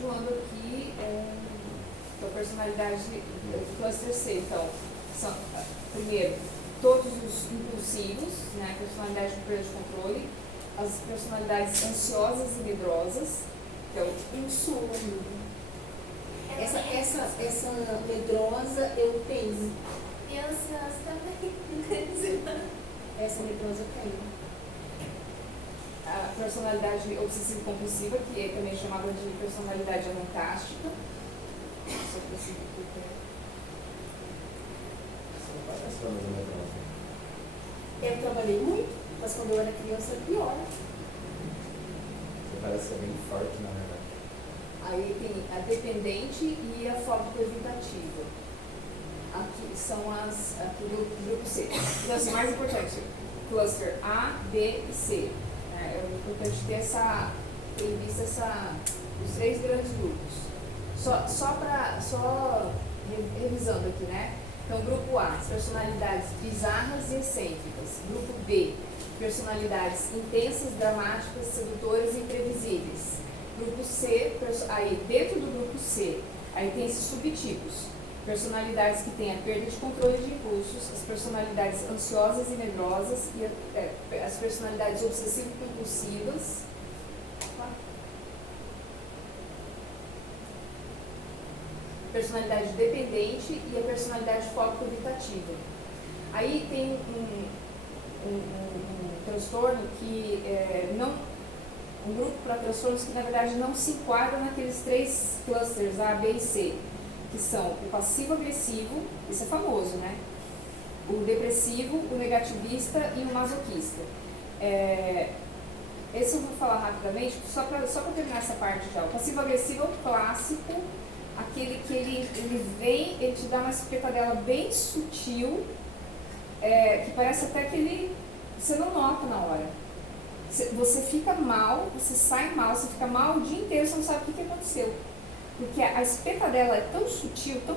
continuando aqui, a personalidade do cluster C. Então, são, primeiro, todos os impulsivos, né, personalidade de perda de controle, as personalidades ansiosas e medrosas. Então, essa medrosa eu tenho. E ansiosa também. Essa medrosa eu tenho. A personalidade obsessiva-compulsiva, que é também chamada de personalidade anantástica. Só consigo porque... Você não parece uma mesma medrosa. Eu trabalhei muito, mas quando eu era criança era pior. Você parece ser bem forte, na verdade. Aí tem a dependente e a fóbico-evitativa. Aqui são aqui do grupo C. Então, assim, mais importante, cluster A, B e C. É importante ter em vista os 3 grandes grupos. Só revisando aqui, né? Então, grupo A, personalidades bizarras e excêntricas. Grupo B, personalidades intensas, dramáticas, sedutoras e imprevisíveis. Grupo C, aí dentro do grupo C, aí tem esses subtipos. Personalidades que têm a perda de controle de impulsos, as personalidades ansiosas e medrosas e as personalidades obsessivo-compulsivas. Personalidade dependente e a personalidade fóbico-evitativa. Aí tem um transtorno que um grupo para transtornos que na verdade não se enquadra naqueles 3 clusters A, B e C, que são o passivo-agressivo, isso é famoso, né? O depressivo, o negativista e o masoquista. Esse eu vou falar rapidamente, só para terminar essa parte já. O passivo-agressivo é o clássico, aquele que ele te dá uma espetadela bem sutil, que parece até que você não nota na hora. Você fica mal, você sai mal, você fica mal o dia inteiro, você não sabe o que aconteceu. Porque a espetadela é tão sutil, tão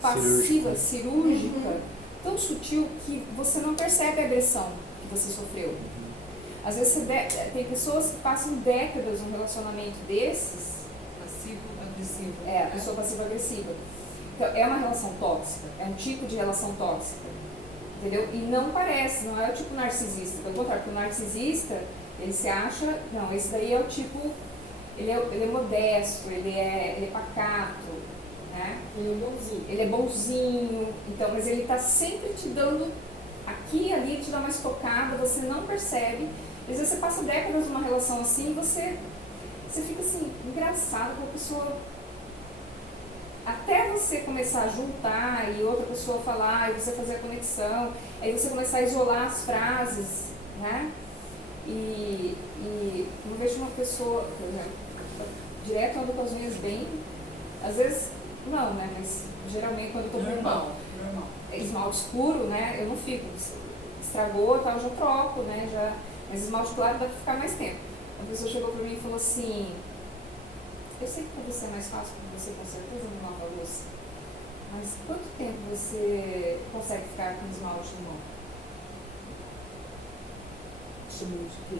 passiva, cirúrgica, tão sutil que você não percebe a agressão que você sofreu. Às vezes tem pessoas que passam décadas num relacionamento desses. Passivo-agressivo. A pessoa passiva-agressiva. Então, é uma relação tóxica, é um tipo de relação tóxica. Entendeu? E não parece, não é o tipo narcisista. Pelo contrário, porque o narcisista, ele se acha, não, esse daí é o tipo, ele é modesto, ele é pacato, né? Ele é bonzinho, então, mas ele está sempre te dando, aqui e ali, ele te dá uma estocada, você não percebe. Às vezes você passa décadas numa relação assim e você fica assim, engraçado com a pessoa. Até você começar a juntar e outra pessoa falar, e você fazer a conexão, aí você começar a isolar as frases, né? E eu vejo uma pessoa, por exemplo, direto anda com as unhas bem, às vezes não, né? Mas geralmente quando eu tô com normal. Esmalte escuro, né? Eu não fico, estragou, tal, eu já troco, né? Mas esmalte claro dá pra ficar mais tempo. A pessoa chegou pra mim e falou assim: eu sei que para você é mais fácil, porque você com certeza não lava a louça, mas quanto tempo você consegue ficar com esmalte na mão? Chamamos de quê?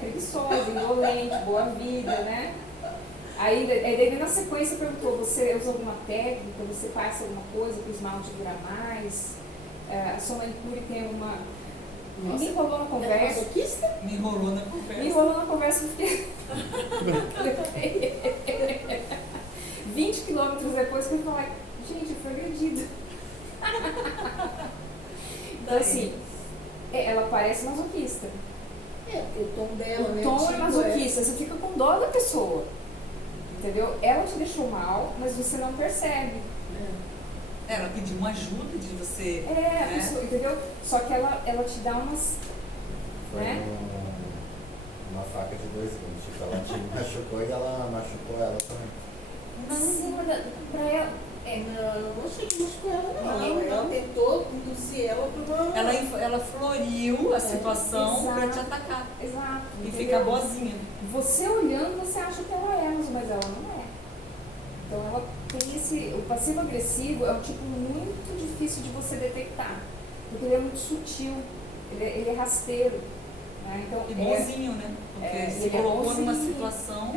Preguiçosa, indolente, boa vida, né? Aí daí na sequência perguntou: você usa alguma técnica, você passa alguma coisa para o esmalte durar mais? A sua manicure tem uma... Me enrolou na conversa. Me enrolou na conversa. Me enrolou na conversa porque 20 quilômetros depois que eu falei, gente, eu fui agredida. Então assim, ela parece masoquista. O tom dela, O né? tom tipo, é masoquista, você fica com dó da pessoa. Entendeu? Ela te deixou mal, mas você não percebe. Ela pediu uma ajuda de você. A pessoa, entendeu? Só que ela te dá umas. Foi né? uma faca de 2 gumes. Tipo, ela te machucou e ela machucou ela também. Pra ela. Não sei que machucou ela, não. Ela tentou induzir ela para uma... Ela floriu a situação para te atacar. Exato. E entendeu? fica boazinha. Você olhando, você acha que ela é, mas ela não é. Então ela tem o passivo-agressivo é um tipo muito difícil de você detectar, porque ele é muito sutil, ele é rasteiro, Né? Então, E bonzinho, né? Porque se colocou numa situação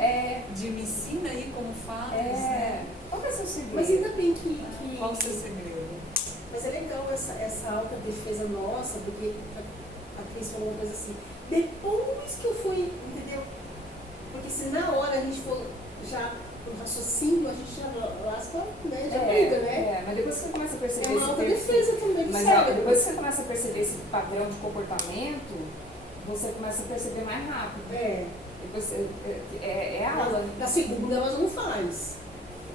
de me ensina aí como faz, né? Qual é o seu segredo? Mas ainda bem que Qual o seu segredo? Mas é legal essa autodefesa nossa, porque a Cris falou uma coisa assim, depois que eu fui, entendeu? Porque se na hora a gente for já no raciocínio, a gente já lasca, né? Já briga, né? Mas depois que você começa a perceber É uma autodefesa também do Mas cérebro. depois que você começa a perceber esse padrão de comportamento, você começa a perceber mais rápido. Depois, é aula. Na segunda ela não faz,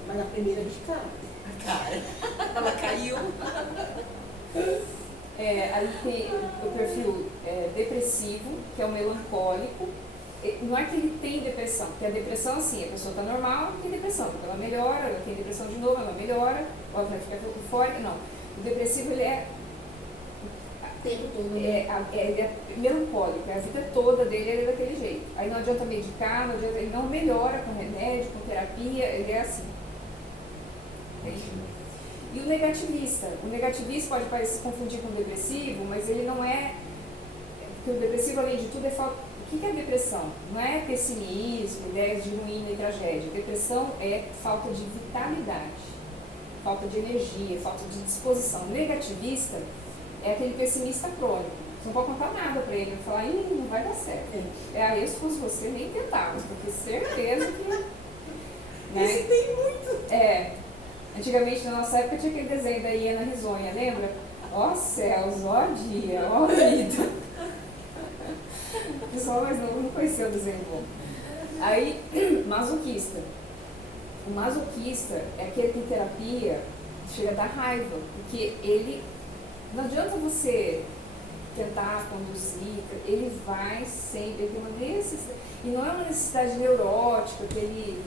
mas na primeira a gente cai. Ela caiu. Aí tem o perfil depressivo, que é o melancólico. Não é que ele tem depressão, porque a depressão, assim, a pessoa está normal, tem depressão, ela melhora, ela tem depressão de novo, ela melhora, ou vai ficar eufórica, não. O depressivo, ele é melancólico, a vida toda dele ele é daquele jeito. Aí não adianta medicar, não adianta, ele não melhora com remédio, com terapia, ele é assim. E o negativista pode se confundir com o depressivo, mas ele não é, porque o depressivo, além de tudo, é falta. O que é depressão? Não é pessimismo, ideias de ruína e tragédia. Depressão é falta de vitalidade, falta de energia, falta de disposição. Negativista é aquele pessimista crônico. Você não pode contar nada para ele, vai falar, não vai dar certo. Aí se fosse você, nem tentava, porque certeza que... Né? Esse tem muito. Antigamente, na nossa época, tinha aquele desenho da Hiena Risonha, lembra? Ó céus, ó dia, ó vida. O pessoal mais novo não conheceu o desenho bom. Aí, masoquista. O masoquista é aquele que em terapia chega a dar raiva, porque ele... Não adianta você tentar conduzir, ele vai sempre, ele tem uma necessidade. E não é uma necessidade neurótica, que ele...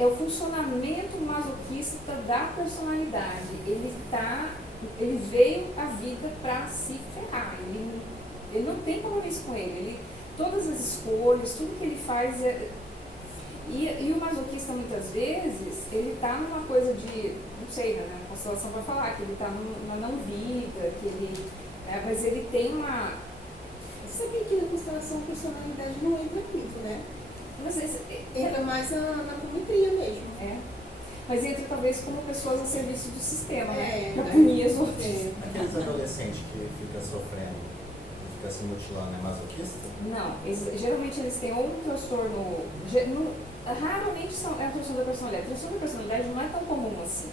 É o funcionamento masoquista da personalidade. Ele veio à vida para se ferrar. Ele não tem compromisso com ele. Todas as escolhas, tudo que ele faz e o masoquista muitas vezes, ele está numa coisa de, não sei, né, a constelação vai falar, que ele está numa não-vida, mas ele tem uma... Você sabia que na constelação a personalidade não entra muito, né? Entra mais na cometria mesmo. Mas entra talvez como pessoas a serviço do sistema, né? Para punir as outras. Aqueles adolescentes que ficam sofrendo, que ficam se mutilando, é masoquista? Não, geralmente eles têm ou um transtorno, raramente é um transtorno da personalidade. O transtorno da personalidade não é tão comum assim.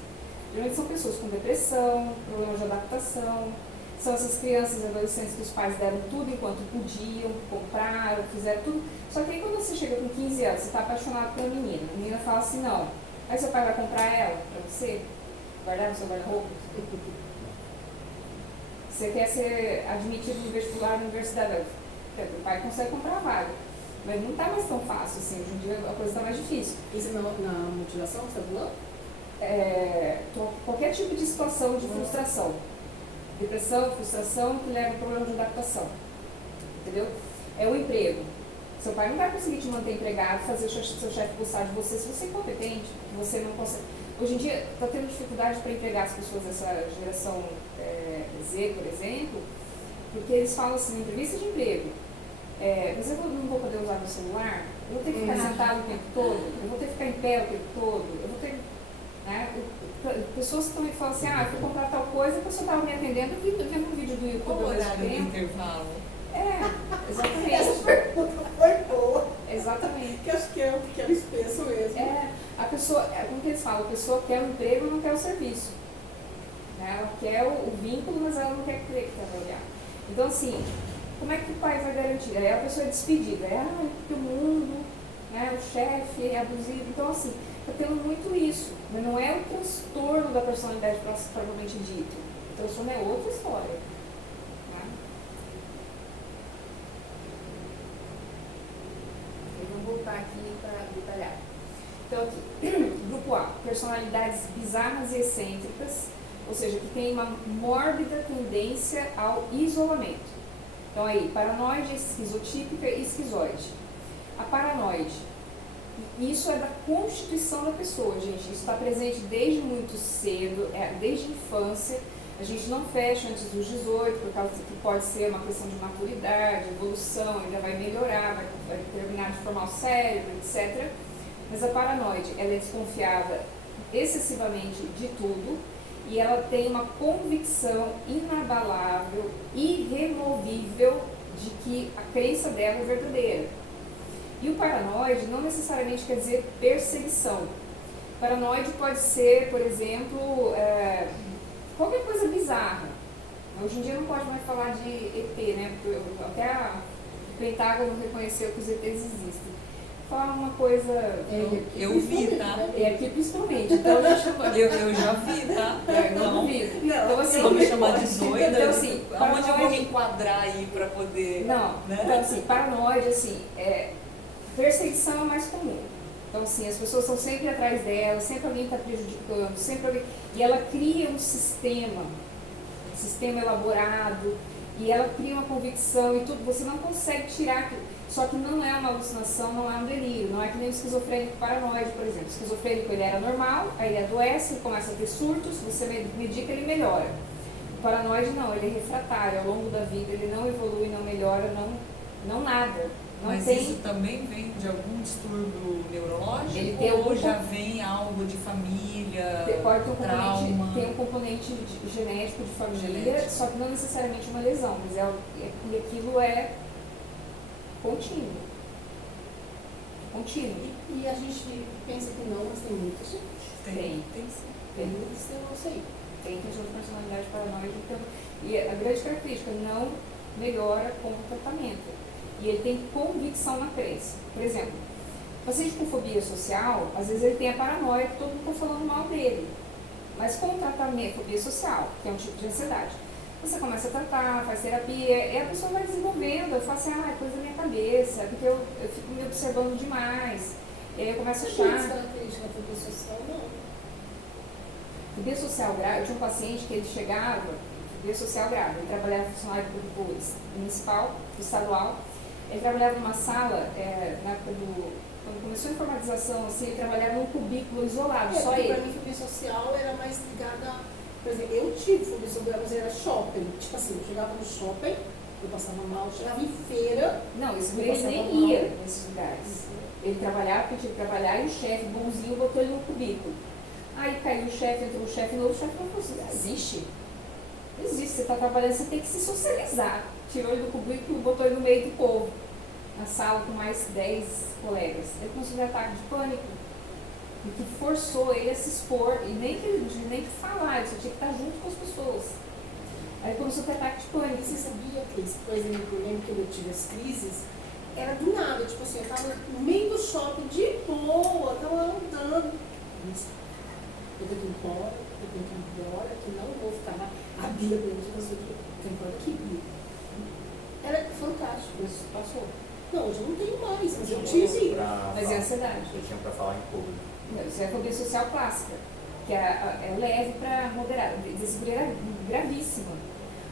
Geralmente são pessoas com depressão, problemas de adaptação, são essas crianças e adolescentes que os pais deram tudo enquanto podiam, compraram, fizeram tudo. Só que aí quando você chega com 15 anos, você está apaixonado pela menina, a menina fala assim, não, aí seu pai vai comprar ela para você, guardar no seu guarda-roupa. Você quer ser admitido no vestibular na universidade, o pai consegue comprar a vaga, mas não está mais tão fácil assim, hoje em dia a coisa está mais difícil. Isso na motivação que você está falando? Qualquer tipo de situação de frustração. Depressão, frustração que leva a problema de adaptação. Entendeu? É o emprego. Seu pai não vai conseguir te manter empregado, fazer o seu chefe gostar de você se você é incompetente, você não consegue. Hoje em dia está tendo dificuldade para empregar as pessoas dessa geração Z, por exemplo, porque eles falam assim, entrevista de emprego, mas eu não vou poder usar meu celular, eu vou ter que ficar sentado o tempo todo, eu vou ter que ficar em pé o tempo todo, eu vou ter... Né? Pessoas que também falam assim, eu fui comprar tal coisa, a pessoa estava me atendendo, vendo um vídeo do YouTube. Qual o horário do intervalo? Exatamente. Essa pergunta foi boa. Exatamente. Que acho que é o que eles pensam mesmo. A pessoa, como que eles falam, a pessoa quer o emprego e não quer o serviço. Né? Ela quer o vínculo, mas ela não quer trabalhar. Então, assim, como é que o pai vai garantir? Aí a pessoa é despedida, porque o mundo, né, o chefe é abusivo. Então, assim, está tendo muito isso, mas não é o transtorno da personalidade propriamente dito. O transtorno é outra história. Né? Vamos voltar aqui para detalhar. Então, aqui, grupo A, personalidades bizarras e excêntricas, ou seja, que tem uma mórbida tendência ao isolamento. Então, aí, paranoide, esquizotípica e esquizoide. A paranoide. Isso é da constituição da pessoa, gente. Isso está presente desde muito cedo, desde a infância. A gente não fecha antes dos 18, por causa que pode ser uma questão de maturidade, evolução, ainda vai terminar de formar o cérebro, etc. Mas a paranoide, ela é desconfiada excessivamente de tudo e ela tem uma convicção inabalável, irremovível de que a crença dela é verdadeira. E o paranoide não necessariamente quer dizer perseguição. Paranoide pode ser, por exemplo, qualquer coisa bizarra. Hoje em dia não pode mais falar de ET, né? Porque até o Pentágono reconheceu que os ETs existem. Falar uma coisa... eu vi, tá? Aqui principalmente. Então eu já vi, tá? Não duvido. Então, assim, vão me chamar de doida? Então, assim, aonde eu vou me enquadrar aí para poder... Não, né? Então, assim, paranoide, assim, perseguição é mais comum. Então, assim, as pessoas estão sempre atrás dela, sempre alguém está prejudicando, sempre alguém... E ela cria um sistema elaborado, e ela cria uma convicção e tudo, você não consegue tirar aquilo. Só que não é uma alucinação, não é um delírio, não é que nem o esquizofrênico paranoide, por exemplo. O esquizofrênico, ele era normal, aí ele adoece, ele começa a ter surtos, você medica, ele melhora. O paranoide não, ele é refratário, ao longo da vida ele não evolui, não melhora, não nada. Não. Mas tem... isso também vem de algum distúrbio neurológico? Ele tem ou já vem algo de família, pode ter trauma? Tem um componente genético de família, só que não necessariamente uma lesão, mas e aquilo é contínuo. E a gente pensa que não, mas tem muita gente. Tem sim. Tem muitos que eu não sei. Tem questão de personalidade paranoide, então, e a grande característica, não melhora com o tratamento. E ele tem convicção na crença. Por exemplo, o paciente com fobia social, às vezes ele tem a paranoia que todo mundo está falando mal dele. Mas com o tratamento, fobia social, que é um tipo de ansiedade, você começa a tratar, faz terapia, e a pessoa vai desenvolvendo. Eu falo assim, é coisa da minha cabeça, porque eu fico me observando demais. E aí eu começo a achar... Não tem característica da fobia social, não. Fobia social grave, eu tinha um paciente que ele chegava, fobia social grave, ele trabalhava funcionário público municipal, estadual. Ele trabalhava numa sala, na época quando começou a informatização, assim, ele trabalhava num cubículo isolado, só ele. Para mim, fobia social era mais ligada, por exemplo, eu tive fobia social, mas era shopping. Tipo assim, eu chegava no shopping, eu passava mal, eu chegava em feira. Não, isso ele nem ia nesses lugares. Ele trabalhava porque tinha que trabalhar e o chefe bonzinho botou ele no cubículo. Aí caiu o chefe, entrou o chefe novo, o chefe não falou assim, existe. Existe, você está trabalhando, você tem que se socializar. Tirou ele do cubículo e botou ele no meio do povo, na sala com mais 10 colegas. Ele começou a ter ataque de pânico, e que forçou ele a se expor, e nem que falar, ele só tinha que estar junto com as pessoas. Aí ele começou a ter ataque de pânico. E você sabia que, por exemplo, eu lembro que eu tive as crises, era do nada, tipo assim, eu estava no meio do shopping, de boa, estava andando. Eu tenho que ir embora, que não vou ficar lá. A Bia perguntou assim, tem embora aqui, Bia. Era fantástico. Isso passou. Não, hoje eu não tenho mais, mas eu tive. Mas é ansiedade. Eu tinha para falar em público. Isso é a fobia social clássica, que é leve para moderada, desigualdade gravíssima.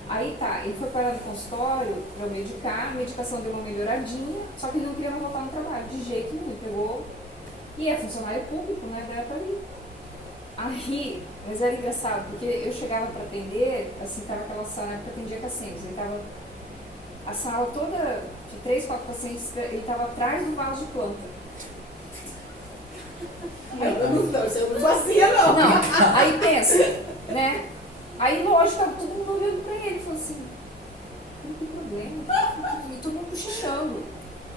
Aí tá, ele foi parar no consultório para medicar, a medicação deu uma melhoradinha, só que ele não queria voltar no trabalho, de jeito nenhum, pegou. E é funcionário público, né? Daí para ali. Aí, mas era engraçado, porque eu chegava para atender, assim, tava aquela sala que atendia pacientes, ele tava, a sala toda, de 3, 4 pacientes, ele estava atrás do vaso de planta. Eu não fazia, não. Não, aí pensa, né? Aí, lógico, tava todo mundo olhando pra ele, falou assim, não tem problema, e todo mundo cochichando.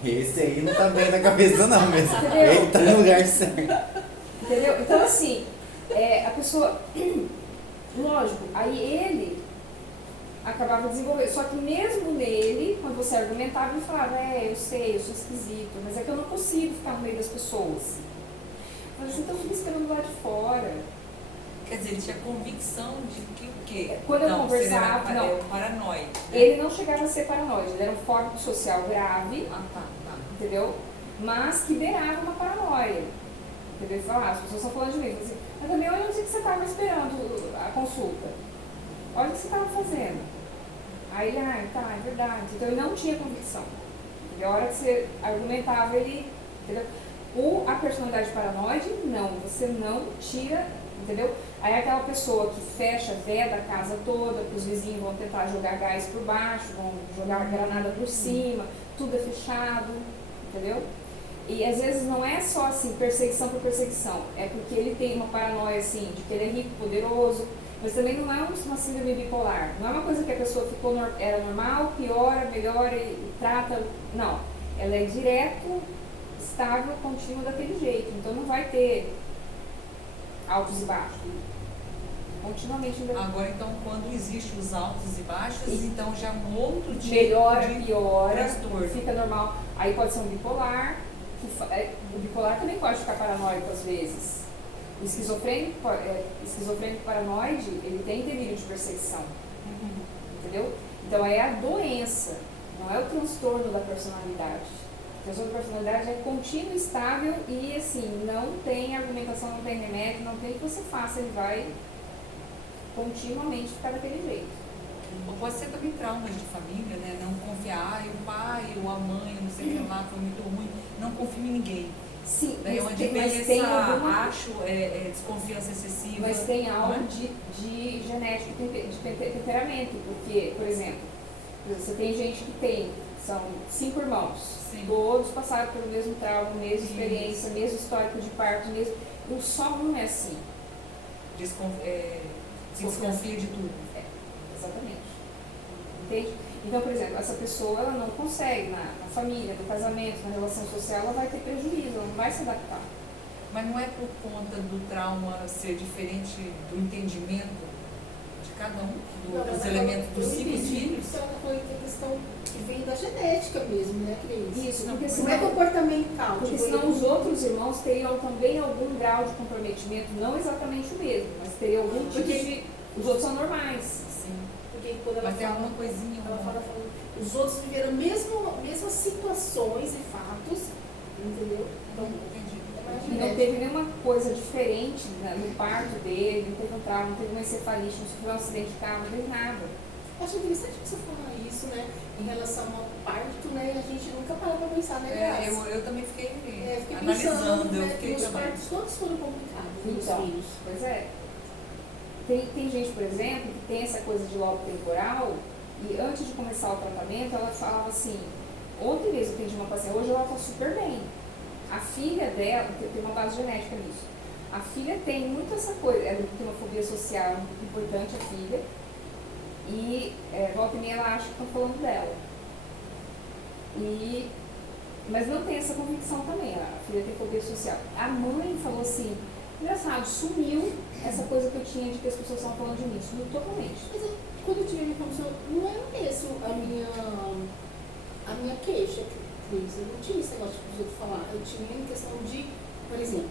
Esse aí não tá bem na cabeça não mesmo. Entendeu? Ele tá no lugar certo. Entendeu? Então, assim, a pessoa, lógico, aí ele acabava desenvolvendo, só que mesmo nele, quando você argumentava, ele falava, eu sei, eu sou esquisito, mas é que eu não consigo ficar no meio das pessoas. Mas assim, então fica esperando lá de fora. Quer dizer, ele tinha convicção de que o quê? Quando eu conversava, ele era paranoide. Né? Ele não chegava a ser paranoide, ele era um fóbico social grave, Tá. entendeu? Mas que beirava uma paranoia. Entendeu? Ele falava, as pessoas estão falando de mim, assim, mas também olha onde que você estava esperando a consulta. Olha o que você estava fazendo. Aí ele, tá, é verdade. Então ele não tinha convicção. Entendeu? A hora que você argumentava, ele, entendeu? A personalidade paranoide, não, você não tira, entendeu? Aí é aquela pessoa que fecha, veda a casa toda, que os vizinhos vão tentar jogar gás por baixo, vão jogar granada por cima, tudo é fechado, entendeu? E às vezes não é só assim, perseguição por perseguição, é porque ele tem uma paranoia assim, de que ele é rico, poderoso, mas também não é uma síndrome bipolar, não é uma coisa que a pessoa era normal, piora, melhora e trata, não, ela é direto, estável, contínua daquele jeito, então não vai ter altos e baixos, continuamente. Agora, então, quando existem os altos e baixos, então já um outro tipo melhora, de piora, transtorno. fica normal, aí pode ser um bipolar, o bipolar também pode ficar paranoico às vezes. O esquizofrênico paranoide, ele tem delírio de perseguição. Entendeu? Então é a doença, não é o transtorno da personalidade. O transtorno da personalidade é contínuo, estável e assim, não tem argumentação, não tem remédio, não tem o que você faça, ele vai continuamente ficar daquele jeito. Ou pode ser também traumas de família, né? Não confiar, o pai ou a mãe, não sei o que lá, foi muito ruim, não confio em ninguém. Sim, Daí mas onde vem tem alguma desconfiança excessiva. Mas tem algo de genético, de temperamento, porque, por exemplo, você tem gente que são 5 irmãos, Sim. Todos passaram pelo mesmo trauma, mesma experiência, mesmo histórico de parto, só um é assim. Desconfia de tudo. Exatamente. Entende? Então, por exemplo, essa pessoa ela não consegue, na família, no casamento, na relação social, ela vai ter prejuízo, ela não vai se adaptar. Mas não é por conta do trauma ser diferente do entendimento de cada um, dos elementos dos 5 filhos? Isso é uma questão que vem da genética mesmo, né, Cris? Isso, porque não é comportamental. Porque senão os outros irmãos teriam também algum grau de comprometimento, não exatamente o mesmo, mas teriam algum tipo de... Os outros são normais. Sim. Porque quando ela mas tem fala, alguma coisinha. ela fala, os outros viveram mesmas situações e fatos, entendeu? Então, E não teve nenhuma coisa diferente no parto dele, não teve um trauma, não teve uma encefalite, não sofreu um acidente de carro, não teve nada. Acho interessante você falar isso, né? Em relação ao parto, né? A gente nunca para pra pensar, né? Eu também fiquei pensando, analisando, né? fiquei Os também. partos todos foram complicados, né, Então, os filhos. pois é. Tem gente, por exemplo, que tem essa coisa de lobo temporal e antes de começar o tratamento, ela falava assim, ontem mesmo eu atendi uma paciente, hoje ela está super bem. A filha dela, tem uma base genética nisso, a filha tem muito essa coisa, ela tem uma fobia social muito importante, a filha, e volta e meia ela acha que estão falando dela. Mas não tem essa convicção também, a filha tem fobia social. A mãe falou assim, engraçado, sumiu essa coisa que eu tinha de que as pessoas estavam falando de mim, sumiu totalmente. Mas quando eu tive a minha condição, não era esse a minha queixa, Cris. Eu não tinha esse negócio de outros falar. Eu tinha a questão de, por exemplo,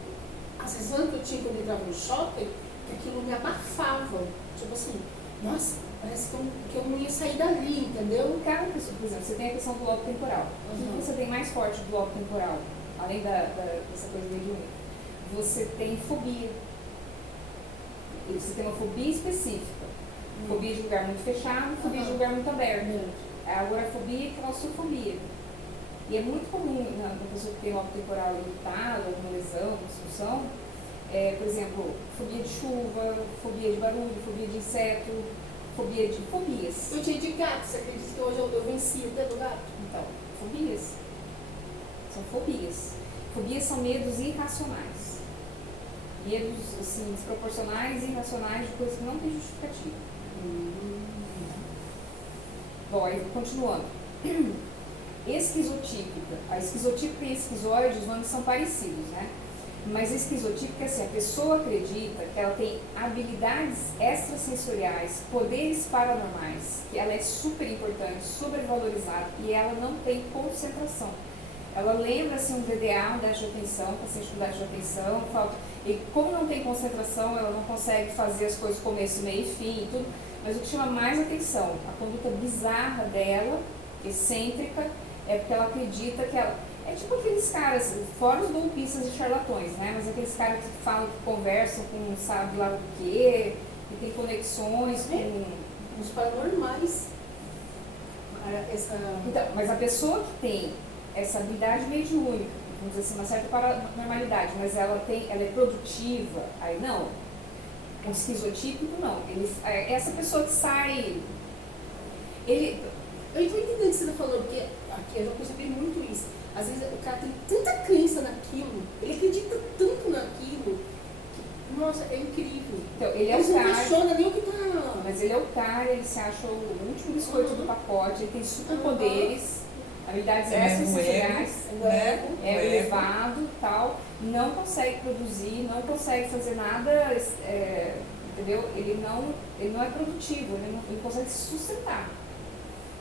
a sensação que eu tinha quando eu entrava no shopping, que aquilo me abafava. Tipo assim, nossa, parece que eu não ia sair dali, entendeu? Cada pessoa, por exemplo, você tem a questão do lobo temporal. O que você tem mais forte do lobo temporal, além dessa coisa mediúnica? Você tem fobia. Você tem uma fobia específica. Fobia de lugar muito fechado, fobia de lugar muito aberto. A agorafobia e claustrofobia. E é muito comum na pessoa que tem lobo temporal irritado, alguma lesão, uma disfunção, por exemplo, fobia de chuva, fobia de barulho, fobia de inseto, fobia de fobias. Eu tinha de gato, você acredita que hoje eu venci o dedo do gato? Então, fobias. São fobias. Fobias são medos irracionais. Medos, assim, desproporcionais e irracionais de coisas que não têm justificativa. Bom, aí continuando. Esquizotípica. A esquizotípica e a esquizoide, os nomes são parecidos, né? Mas a esquizotípica é assim, a pessoa acredita que ela tem habilidades extrasensoriais, poderes paranormais, que ela é super importante, super valorizada e ela não tem concentração. Ela lembra assim, um DDA, um déficit de atenção, paciente com déficit de atenção, falta. E como não tem concentração, ela não consegue fazer as coisas começo, meio e fim e tudo. Mas o que chama mais atenção, a conduta bizarra dela, excêntrica, é porque ela acredita que ela... É tipo aqueles caras, fora os golpistas e charlatões, né? Mas aqueles caras que falam, que conversam com sabe lá o quê, que tem conexões com... Os paranormais. Então, mas a pessoa que tem essa habilidade mediúnica, vamos dizer assim, uma certa paranormalidade, mas ela é produtiva, aí não. Um esquizotípico, não. Essa pessoa que sai... Eu estou entendendo o que você está falando, porque aqui eu já percebi muito isso. Às vezes o cara tem tanta crença naquilo, ele acredita tanto naquilo, que, nossa, é incrível. Então, ele é Ele o não cara, questiona nem o que tá. mas ele é o cara, ele se acha o último biscoito do pacote, ele tem superpoderes, habilidades extrasensoriais, né? é O ego. elevado, tal, não consegue produzir, não consegue fazer nada, entendeu? Ele não é produtivo, ele não consegue se sustentar.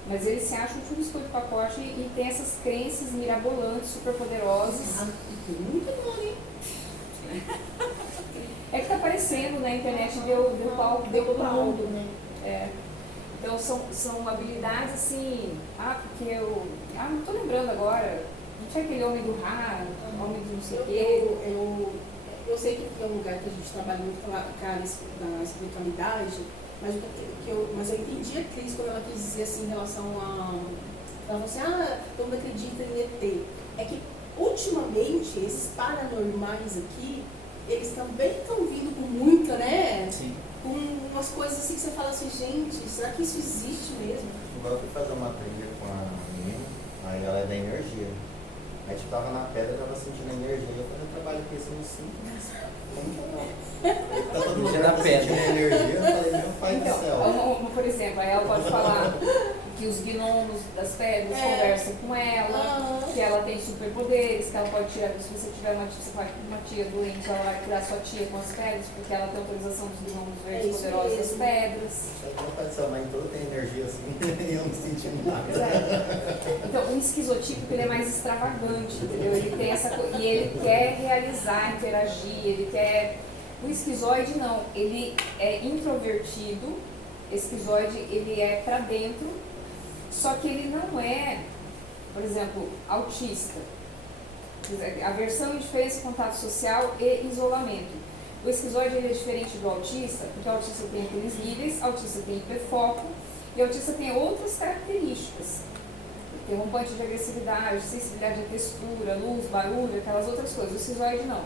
Mas ele se acha o último biscoito do pacote e tem essas crenças mirabolantes, superpoderosas. Tem muito nome, hein? É que tá aparecendo na internet, deu palco, deu todo mundo. né? É. Então são habilidades assim, porque não tô lembrando agora, não tinha aquele homem do raro, homem do não sei o quê. Eu sei que é um lugar que a gente trabalha muito com a cara da espiritualidade, mas eu entendi a Cris quando ela quis dizer assim em relação a. Ela falou assim, todo mundo acredita em ET. É que ultimamente esses paranormais aqui, eles também estão vindo com muita, né? Sim. Com umas coisas assim que você fala assim, gente, será que isso existe mesmo? Agora eu fui fazer uma trilha com a menina, aí ela é da energia. Aí tipo, tava na pedra, tava sentindo a energia. Eu falei, eu trabalho com isso, eu não sinto, mas como que não? Tá todo mundo Na pedra. sentindo a energia, eu falei, meu pai do céu. Por exemplo, aí ela pode falar que os gnomos das pedras conversam com ela, que ela tem superpoderes, que ela pode tirar, se você tiver uma tia doente, ela vai curar sua tia com as pedras, porque ela tem autorização dos gnomos verdes poderosos das pedras. Meu pai do céu, a mãe toda tem energia assim, e eu não senti nada. Então, o esquizotípico ele é mais extravagante, entendeu? Ele tem essa e ele quer realizar, interagir, ele quer. O esquizoide não, ele é introvertido, esquizoide ele é pra dentro, só que ele não é, por exemplo, autista. Aversão, indiferença, contato social e isolamento. O esquizoide ele é diferente do autista, porque o autista tem aqueles níveis, o autista tem hiperfoco e o autista tem outras características. Tem rompante de agressividade, sensibilidade à textura, luz, barulho, aquelas outras coisas. O esquizoide não.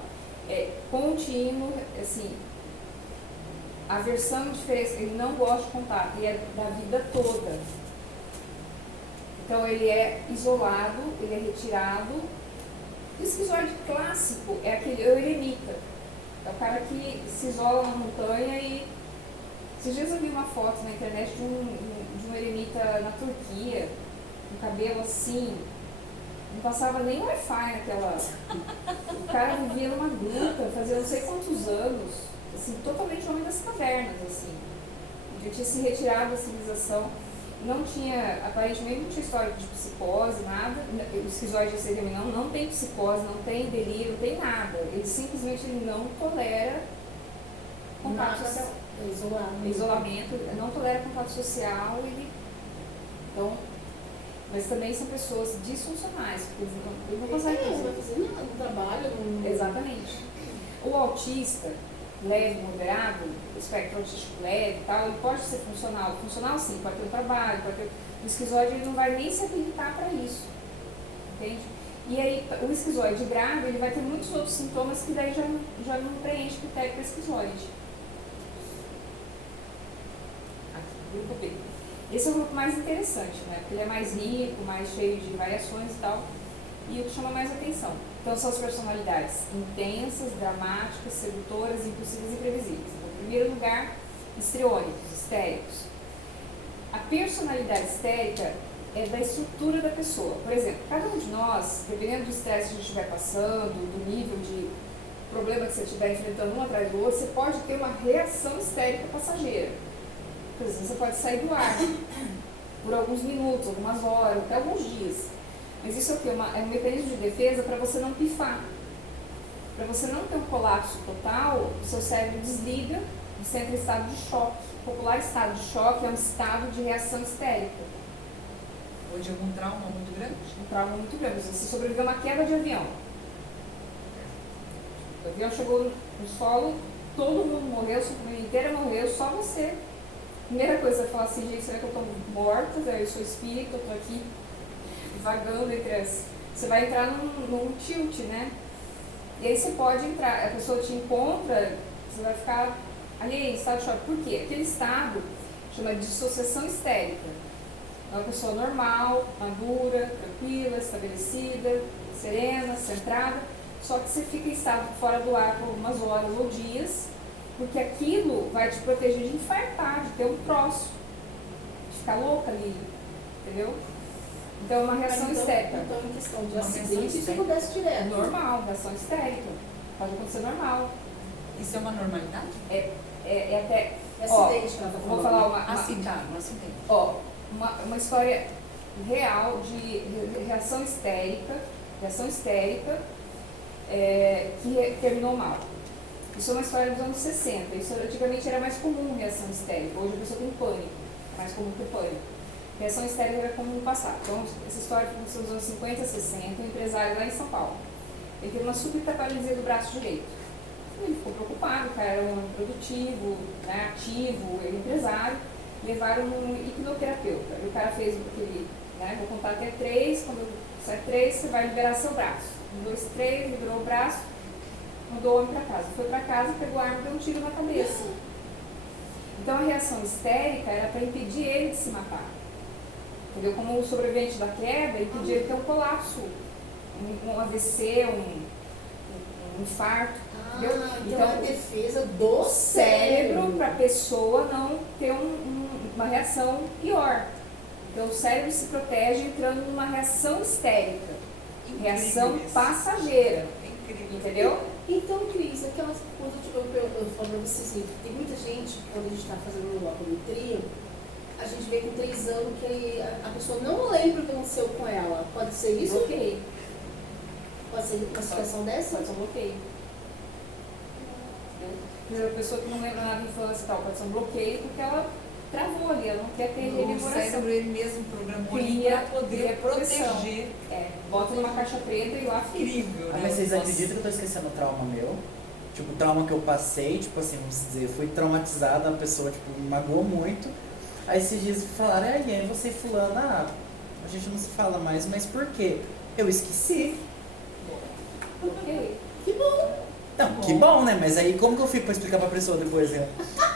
É contínuo, assim, aversão e indiferença, ele não gosta de contato, e é da vida toda. Então ele é isolado, ele é retirado. O esquizoide clássico é aquele eremita. É o cara que se isola na montanha e... Esses dias eu vi uma foto na internet de um eremita na Turquia, com cabelo assim, não passava nem Wi-Fi naquela... O cara vivia numa gruta, fazia não sei quantos anos, assim, totalmente homem das cavernas, assim. Ele tinha se retirado da civilização, não tinha, aparentemente não tinha histórico de psicose, nada. O esquizoide não tem psicose, não tem delírio, não tem nada. Ele simplesmente não tolera contato social. Isolamento, não tolera contato social, então, mas também são pessoas disfuncionais, porque eles não conseguem fazer. Não vai fazer nada, não trabalha, não... Exatamente. O autista, leve, moderado, o espectro autístico leve e tal, ele pode ser funcional. Funcional sim, pode ter um trabalho, pode ter... O esquizoide ele não vai nem se habilitar para isso, entende? E aí, o esquizoide grave, ele vai ter muitos outros sintomas que daí já não preenche o critério para esquizoide. Grupo B. Esse é o grupo mais interessante, né? Porque ele é mais rico, mais cheio de variações e tal, e o que chama mais atenção. Então são as personalidades intensas, dramáticas, sedutoras, impossíveis e imprevisíveis. Então, em primeiro lugar, histriônicos, histéricos. A personalidade histérica é da estrutura da pessoa. Por exemplo, cada um de nós, dependendo do estresse que a gente estiver passando, do nível de problema que você estiver enfrentando um atrás do outro, você pode ter uma reação histérica passageira. Por exemplo, você pode sair do ar por alguns minutos, algumas horas, até alguns dias. Mas isso é o quê? É um mecanismo de defesa para você não pifar. Para você não ter um colapso total, o seu cérebro desliga, você entra em estado de choque. O popular estado de choque é um estado de reação histérica. Ou de algum trauma muito grande? Um trauma muito grande. Você sobreviveu a uma queda de avião. O avião chegou no solo, todo mundo morreu, sua família inteira morreu, só você. Primeira coisa, você fala assim, gente, será que eu estou morta? Eu sou espírito, eu estou aqui vagando entre as... Você vai entrar num tilt, né? E aí você pode entrar, a pessoa te encontra, você vai ficar ali em estado de choque. Por quê? Aquele estado chama de dissociação histérica. É uma pessoa normal, madura, tranquila, estabelecida, serena, centrada, só que você fica em estado fora do ar por algumas horas ou dias, porque aquilo vai te proteger de infartar, de ter um troço, de ficar louca ali, entendeu? Então é uma reação histérica. Então, em questão de Uma reação acidente, isso histérica. acontece direto. Normal, reação histérica. Pode acontecer normal. Isso é uma normalidade? É até. É Ó, acidente que ela tá vou falando. falar uma Um acidente. Ó, uma história real de reação histérica que terminou mal. Isso é uma história dos anos 60. Isso antigamente era mais comum, reação histérica. Hoje a pessoa tem pânico. É mais comum ter pânico. Reação histérica era comum no passado. Então, essa história começou nos anos 50, 60. Um empresário lá em São Paulo. Ele teve uma súbita paralisia do braço direito. Ele ficou preocupado, o cara era um produtivo, né, ativo, ele é empresário. Levaram um hipnoterapeuta. E o cara fez aquele, né, vou contar até 3, quando sai 3, você vai liberar seu braço. 1, 2, 3, liberou o braço, mandou o homem para casa. Foi para casa, pegou a arma e deu um tiro na cabeça. Então a reação histérica era para impedir ele de se matar. Entendeu? Como o sobrevivente da queda, impedir ele de ter um colapso, um AVC, um infarto. Entendeu? Então é a defesa do Cérebro para a pessoa não ter uma reação pior. Então o cérebro se protege entrando numa reação histérica, reação Incrível isso. passageira, Incrível. entendeu? Então, Cris, aquelas coisas que eu falo pra você assim, tem muita gente, quando a gente está fazendo uma apometria, a gente vê com 3 anos que a pessoa não lembra o que aconteceu com ela. Pode ser isso? Bloqueio. Pode ser uma situação dessa? Pode ser um bloqueio. Entendeu? A pessoa que não lembra nada da infância e tal, pode ser um bloqueio porque ela travou ali, ela não quer ter O rememoração. cérebro ele mesmo programou ali Cria- para poder cria proteção. proteger. Bota numa caixa preta e lá fica. Incrível, né? Mas vocês Nossa. acreditam que eu tô esquecendo o trauma meu? Tipo, o trauma que eu passei, tipo assim, vamos dizer, eu fui traumatizada, a pessoa, tipo, me magoou muito. Aí esses dias falaram, e aí você e fulana, a gente não se fala mais, mas por quê? Eu esqueci. Bloqueio. Que bom! Não, que bom, né? Mas aí como que eu fico pra explicar pra pessoa depois, né?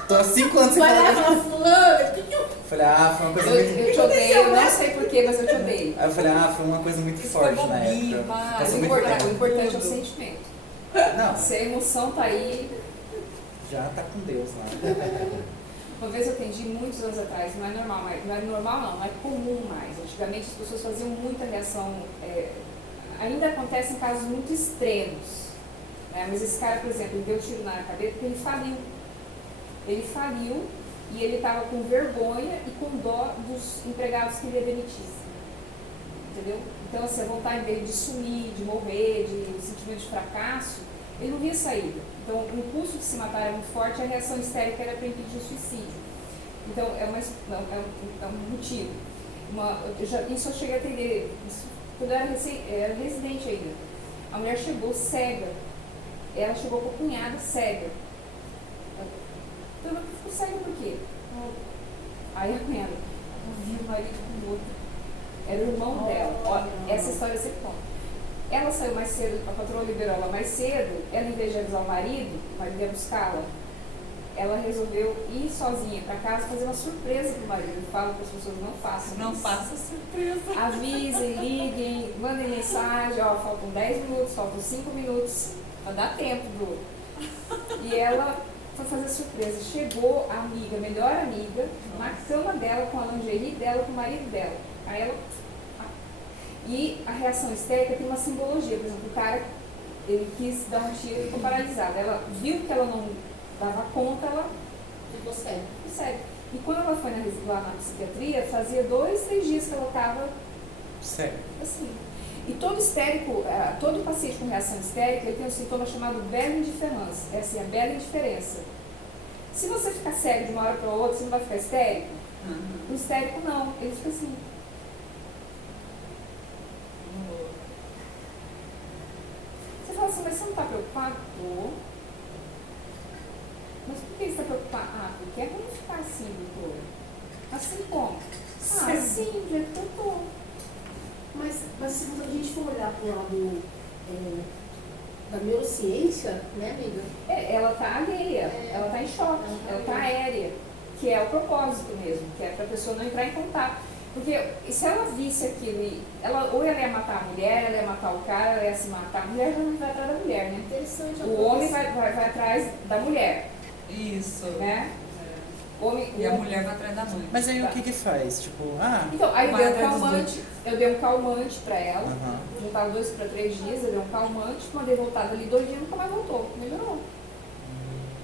Tô há 5 anos sem Vai lá e falar. fala, fulana, o que eu... Falei, foi uma coisa Eu muito... te odeio, não sei porquê, mas eu te odeio. Aí eu falei, foi uma coisa muito Isso forte foi na bobinho, época. para. Passou O muito importante tempo. é o Tudo. sentimento. Não, Se a emoção tá aí. já tá com Deus lá. Uma vez eu atendi muitos anos atrás, não é normal, não é comum mais. Antigamente as pessoas faziam muita reação, ainda acontece em casos muito extremos. Né? Mas esse cara, por exemplo, ele deu tiro na cabeça porque ele faliu. Ele faliu e ele estava com vergonha e com dó dos empregados que ele ia demitir. Entendeu? Então, assim, a vontade dele de sumir, de morrer, de sentimento de fracasso, ele não via saída. Então, o impulso de se matar era muito forte, a reação histérica era para impedir o suicídio. Então, é um motivo. Isso eu cheguei a atender, quando eu era residente ainda. A mulher chegou cega. Ela chegou com a cunhada cega. Ela ficou cega por quê? Aí a cunhada, eu vi o marido com outro. Era o irmão dela. Ó, essa história eu sempre conto. Ela saiu mais cedo, a patroa liberou ela mais cedo, ela em vez de avisar o marido ia buscá-la, ela resolveu ir sozinha para casa fazer uma surpresa pro marido. Eu falo para as pessoas, não façam Não isso. faça surpresa. Avisem, liguem, mandem mensagem, faltam 10 minutos, faltam 5 minutos, para dar tempo E ela foi fazer surpresa. Chegou a amiga, melhor amiga, na cama dela, com a lingerie dela, com o marido dela. Aí ela... E a reação histérica tem uma simbologia. Por exemplo, o cara, ele quis dar um tiro e ficou paralisado. Ela viu que ela não dava conta, ela Ficou sério. sério. E quando ela foi lá na psiquiatria, fazia 2, 3 dias que ela estava Sério. assim. E todo histérico, todo paciente com reação histérica, ele tem um sintoma chamado bela indiferença. É assim, a bela indiferença. Se você ficar sério de uma hora para outra, você não vai ficar histérico? O histérico não, ele fica assim. Você fala assim, mas você não está preocupado? Tô. Mas por que você está preocupado? Porque é ruim ficar assim, doutor. Assim como? Sim, do jeito que eu tô. Mas se a gente for olhar para o lado da neurociência, né, amiga? Ela está alheia, ela está em choque, ela está aérea, que é o propósito mesmo, que é para a pessoa não entrar em contato. Porque se ela visse aquilo, ou ela ia matar a mulher, ela ia matar o cara, ela ia se matar, a mulher já não vai atrás da mulher, né? Interessante. O homem vai atrás da mulher, Isso. né? E a mulher vai atrás da mãe. Mas aí o que que faz? Tipo, Então, aí Vai atrás dos eu dei um calmante pra ela, aham. já tava 2 para 3 dias, eu dei um calmante, mandei voltar dali 2 dias, nunca mais voltou, melhorou.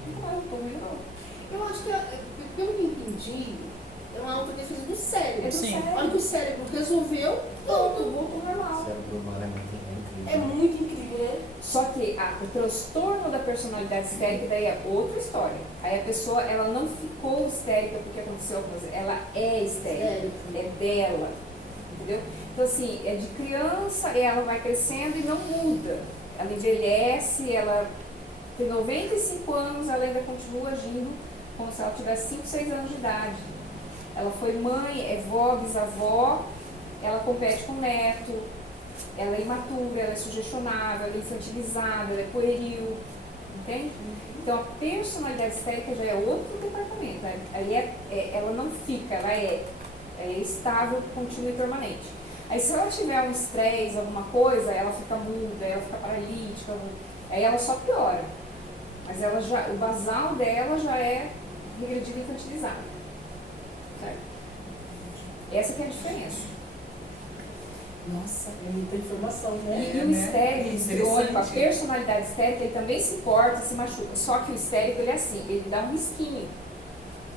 Nunca mais voltou, melhorou. Eu acho que, pelo que eu entendi, é uma autodefesa do É cérebro. do Sim. A hora que o cérebro resolveu, pronto. voltou O normal. cérebro humano é muito incrível. É muito incrível, né? Só que o transtorno da personalidade histérica daí é outra história. Aí a pessoa, ela não ficou histérica porque aconteceu alguma coisa, ela é histérica, é dela, entendeu? Então assim, é de criança e ela vai crescendo e não muda. Ela envelhece, ela tem 95 anos, ela ainda continua agindo como se ela tivesse 5, 6 anos de idade. Ela foi mãe, é vó, bisavó, ela compete com o neto, ela é imatura, ela é sugestionável, ela é infantilizada, ela é pueril, entende? Então a personalidade histérica já é outro departamento, aí ela não fica, ela é estável, contínua e permanente. Aí se ela tiver um estresse, alguma coisa, ela fica muda, ela fica paralítica, aí ela só piora. Mas o basal dela já é regredida e infantilizada. Certo? Essa que é a diferença. Nossa, é muita informação, né? E o histérico, o histriônico, a Interessante. personalidade histérica, ele também se corta, se machuca. Só que o histérico, ele é assim, ele dá um risquinho.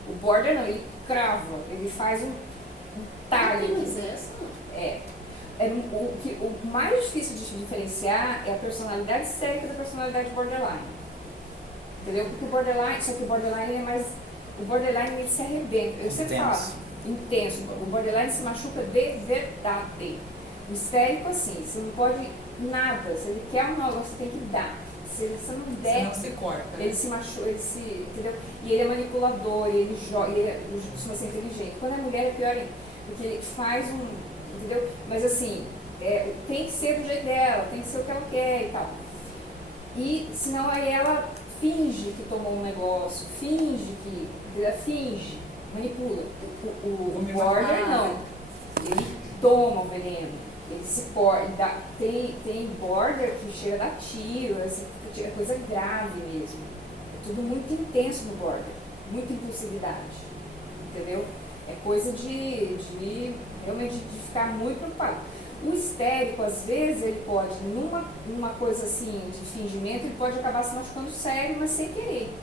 O border não, ele crava, ele faz um talho. Mas essa? O mais difícil de diferenciar é a personalidade histérica da personalidade borderline. Entendeu? Porque o borderline, só que o borderline é mais... O borderline, ele se arrebenta. Eu sempre Intenso. falo, intenso. O borderline se machuca de verdade. O histérico, assim, você não pode nada. Se ele quer um negócio, você tem que dar. Se você não der, Senão se corta. ele se machuca, entendeu? E ele é manipulador, ele joga, ele costuma ser inteligente. Quando é mulher é pior ainda, porque ele faz entendeu? Mas assim, tem que ser do jeito dela, tem que ser o que ela quer e tal. E senão aí ela finge que tomou um negócio, finge, manipula. O border não, ele toma o veneno, ele se corta, tem border que chega a dar tiro, assim, é coisa grave mesmo. É tudo muito intenso no border, muita impulsividade, entendeu? É coisa de realmente de ficar muito preocupado. O histérico, às vezes, ele pode, numa coisa assim de fingimento, ele pode acabar se machucando sério, mas sem querer.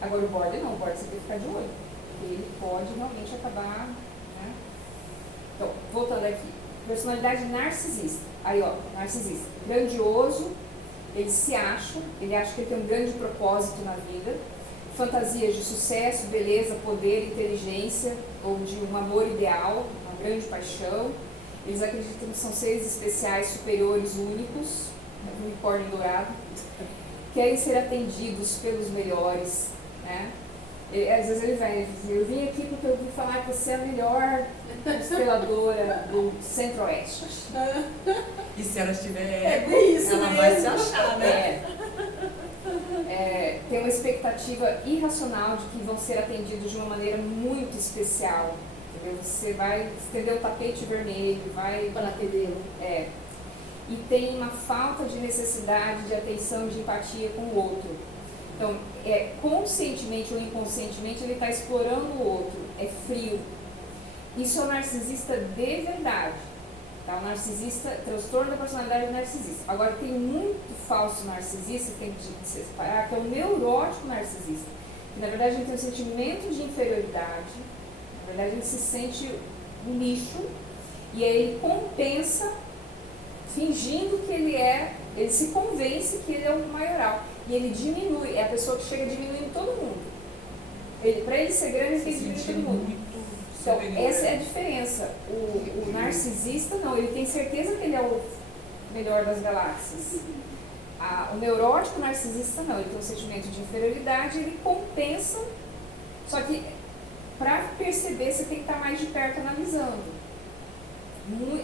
Agora o border não, o border você tem que ficar de olho, porque ele pode realmente acabar, né? Então, voltando aqui, personalidade narcisista. Aí, ó, narcisista, grandioso, ele se acha, ele acha que ele tem um grande propósito na vida, fantasias de sucesso, beleza, poder, inteligência, ou de um amor ideal, uma grande paixão. Eles acreditam que são seres especiais, superiores, únicos, um unicórnio dourado, querem ser atendidos pelos melhores, né? Às vezes ele vai dizer, eu vim aqui porque eu ouvi falar que você é a melhor consteladora do Centro-Oeste. E se ela estiver É bem isso ela mesmo. vai se achar, né? Tem uma expectativa irracional de que vão ser atendidos de uma maneira muito especial. Entendeu? Você vai estender o tapete vermelho, vai Para atendê-lo. E tem uma falta de necessidade de atenção e de empatia com o outro. Então, conscientemente ou inconscientemente, ele está explorando o outro, é frio. Isso é o narcisista de verdade. Tá? O narcisista, transtorno da personalidade narcisista. Agora, tem muito falso narcisista, tem que se separar, que é o neurótico narcisista. Que, na verdade, ele tem um sentimento de inferioridade, na verdade, ele se sente um lixo, e aí ele compensa, fingindo que ele se convence que ele é um maioral. E ele diminui, é a pessoa que chega diminuindo todo mundo. Para ele ser grande, ele tem que diminuir todo mundo. Então, essa é a diferença. O narcisista, não, ele tem certeza que ele é o melhor das galáxias. O neurótico narcisista, não, ele tem um sentimento de inferioridade, ele compensa, só que para perceber, você tem que estar mais de perto analisando.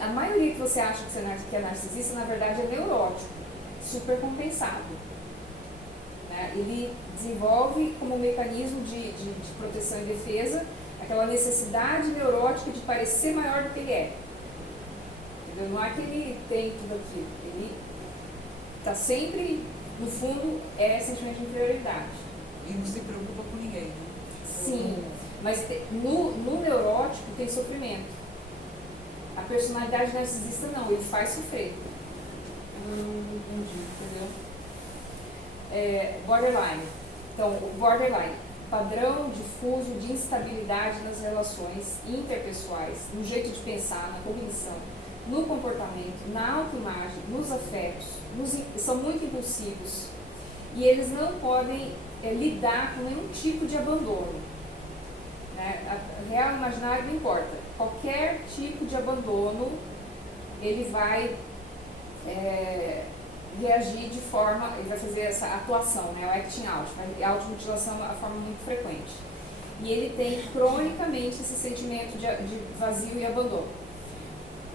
A maioria que você acha que é narcisista, na verdade, é neurótico, super compensado. Né? Ele desenvolve como mecanismo de proteção e defesa aquela necessidade neurótica de parecer maior do que ele é. Entendeu? Não é que ele tem tudo aquilo, ele está sempre, no fundo, é sentimento de inferioridade. E não se preocupa com ninguém, né? Sim, mas no neurótico tem sofrimento. A personalidade narcisista não, ele faz sofrer. Entendi. Entendeu? Borderline. Então, o borderline, padrão difuso de instabilidade nas relações interpessoais, no jeito de pensar, na cognição, no comportamento, na autoimagem, nos afetos, são muito impulsivos e eles não podem lidar com nenhum tipo de abandono. Né? Real e imaginário não importa. Qualquer tipo de abandono, ele vai reagir de forma, ele vai fazer essa atuação, né, o acting out, a automutilação é uma forma muito frequente. E ele tem cronicamente esse sentimento de vazio e abandono.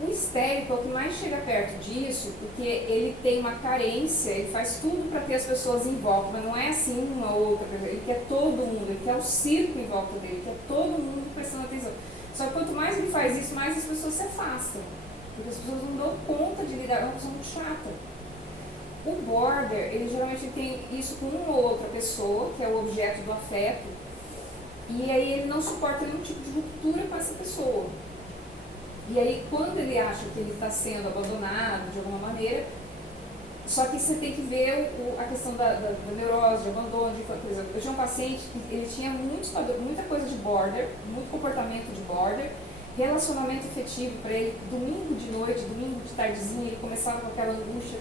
O histérico é o que mais chega perto disso, porque ele tem uma carência, ele faz tudo para ter as pessoas em volta, mas não é assim uma ou outra pessoa, ele quer todo mundo, ele quer o circo em volta dele, ele quer todo mundo prestando atenção. Só que quanto mais ele faz isso, mais as pessoas se afastam, porque as pessoas não dão conta de lidar, é uma pessoa muito chata. O border, ele geralmente tem isso com uma ou outra pessoa, que é o objeto do afeto, e aí ele não suporta nenhum tipo de ruptura com essa pessoa. E aí, quando ele acha que ele está sendo abandonado de alguma maneira, só que você tem que ver a questão da neurose, de abandono, de coisa. Eu tinha um paciente que ele tinha muita coisa de border, muito comportamento de border, relacionamento afetivo para ele, domingo de noite, domingo de tardezinha, ele começava com aquela angústia,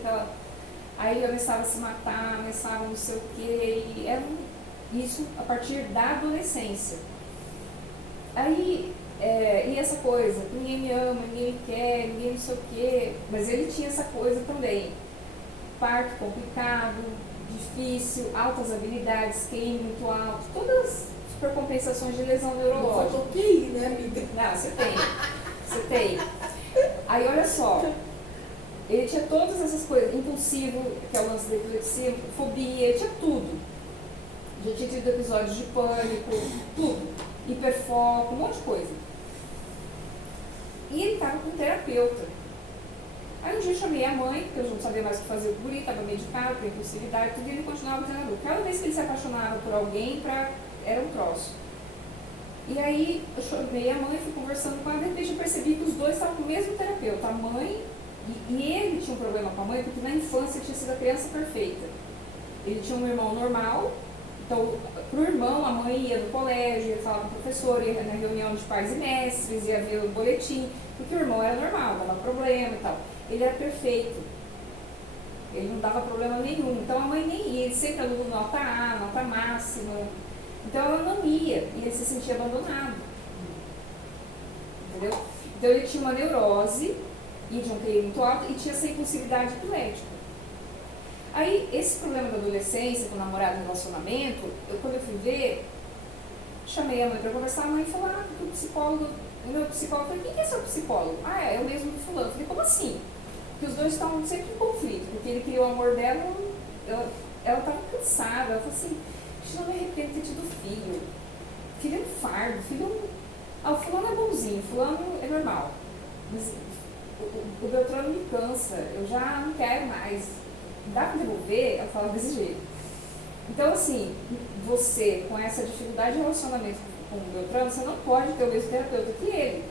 aí ele começava a se matar, começava não sei o quê, e era isso a partir da adolescência. Aí, e essa coisa, ninguém me ama, ninguém me quer, ninguém não sei o quê, mas ele tinha essa coisa também. Parto complicado, difícil, altas habilidades, QI muito alto, todas as supercompensações de lesão neurológica. Não faltou QI, né, amiga? Não, você tem. Aí olha só, ele tinha todas essas coisas, impulsivo, que é o lance da epilepsia, fobia, ele tinha tudo. Já tinha tido episódios de pânico, tudo. Hiperfoco, um monte de coisa. E ele estava com um terapeuta. Aí um dia eu chamei a mãe, porque eu não sabia mais o que fazer com o guri, estava medicado, com impulsividade, tudo, e ele continuava treinador. Cada vez que ele se apaixonava por alguém, era um troço. E aí eu chamei a mãe, fui conversando com ela, de repente eu percebi que os dois estavam com o mesmo terapeuta, a mãe, e ele tinha um problema com a mãe, porque na infância tinha sido a criança perfeita. Ele tinha um irmão normal, então pro irmão a mãe ia no colégio, ia falar com o professor, ia na reunião de pais e mestres, ia ver o boletim, porque o irmão era normal, dava problema e tal. Ele era perfeito, ele não dava problema nenhum, então a mãe nem ia, ele sempre aluno nota A, nota máxima, então ela não ia, e ele se sentia abandonado, entendeu? Então ele tinha uma neurose, e de um QI muito alto, e tinha essa impulsividade epilética. Aí, esse problema da adolescência, com o namorado no relacionamento, quando eu fui ver, chamei a mãe para conversar, a mãe falou, o meu psicólogo, falei, quem que é seu psicólogo? É o mesmo do fulano. Eu falei, como assim? Porque os dois estavam sempre em conflito, porque ele queria o amor dela, ela estava cansada, ela falou assim, não me arrependo de ter tido filho. Filho é um fardo, o fulano é bonzinho, o fulano é normal. Mas o Beltrano me cansa, eu já não quero mais. Dá para devolver? Ela fala desse jeito. Então, assim, você, com essa dificuldade de relacionamento com o Beltrano, você não pode ter o mesmo terapeuta que ele.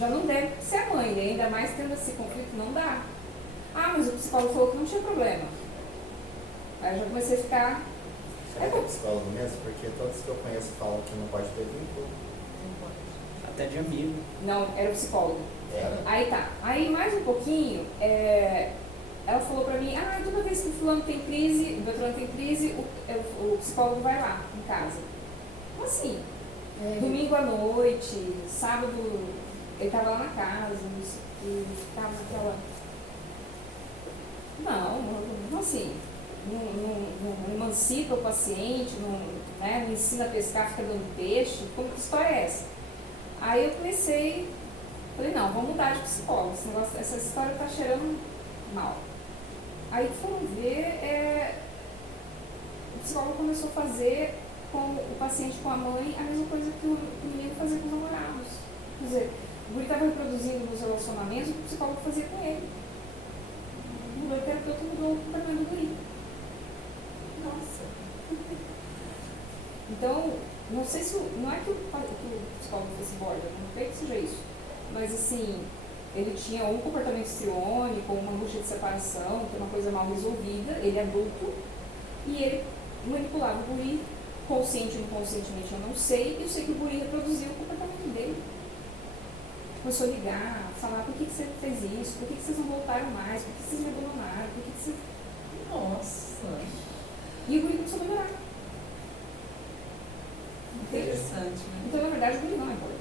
Já não deve ser a mãe, e ainda mais tendo esse conflito, não dá. Mas o psicólogo falou que não tinha problema. Aí eu já comecei a ficar... Será que é psicólogo mesmo? Porque todos que eu conheço falam que não pode ter vínculo. Até de amigo. Não, era o psicólogo. Era. Aí tá. Aí mais um pouquinho, ela falou pra mim, toda vez que o fulano tem crise, o Beltrano tem crise, o psicólogo vai lá, em casa. Como assim? Domingo à noite, sábado, ele tava lá na casa, e ficava naquela... Não assim, não emancipa o paciente, não ensina a pescar, fica dando peixe, que história é essa? Aí eu falei, não, vamos mudar de psicólogo, essa história tá cheirando mal. Aí foram ver, o psicólogo começou a fazer com o paciente, com a mãe, a mesma coisa que o menino fazia com os namorados. Quer dizer, o guri estava reproduzindo nos relacionamentos o que o psicólogo fazia com ele. Mudou o terapeuta, mudou o comportamento do guri. Nossa. Então, não sei se, não é que o psicólogo fosse borda, não creio que seja isso, mas assim, ele tinha um comportamento histriônico, uma angústia de separação, que é uma coisa mal resolvida, ele é adulto, e ele manipulava o guri, consciente ou inconscientemente eu não sei, e eu sei que o guri reproduziu o comportamento dele. Começou a ligar, falar, por que você fez isso, por que vocês não voltaram mais, por que vocês me abandonaram, por que vocês... Nossa, E o guri começou a melhorar. interessante, né? Então, na verdade, o guri não é borda.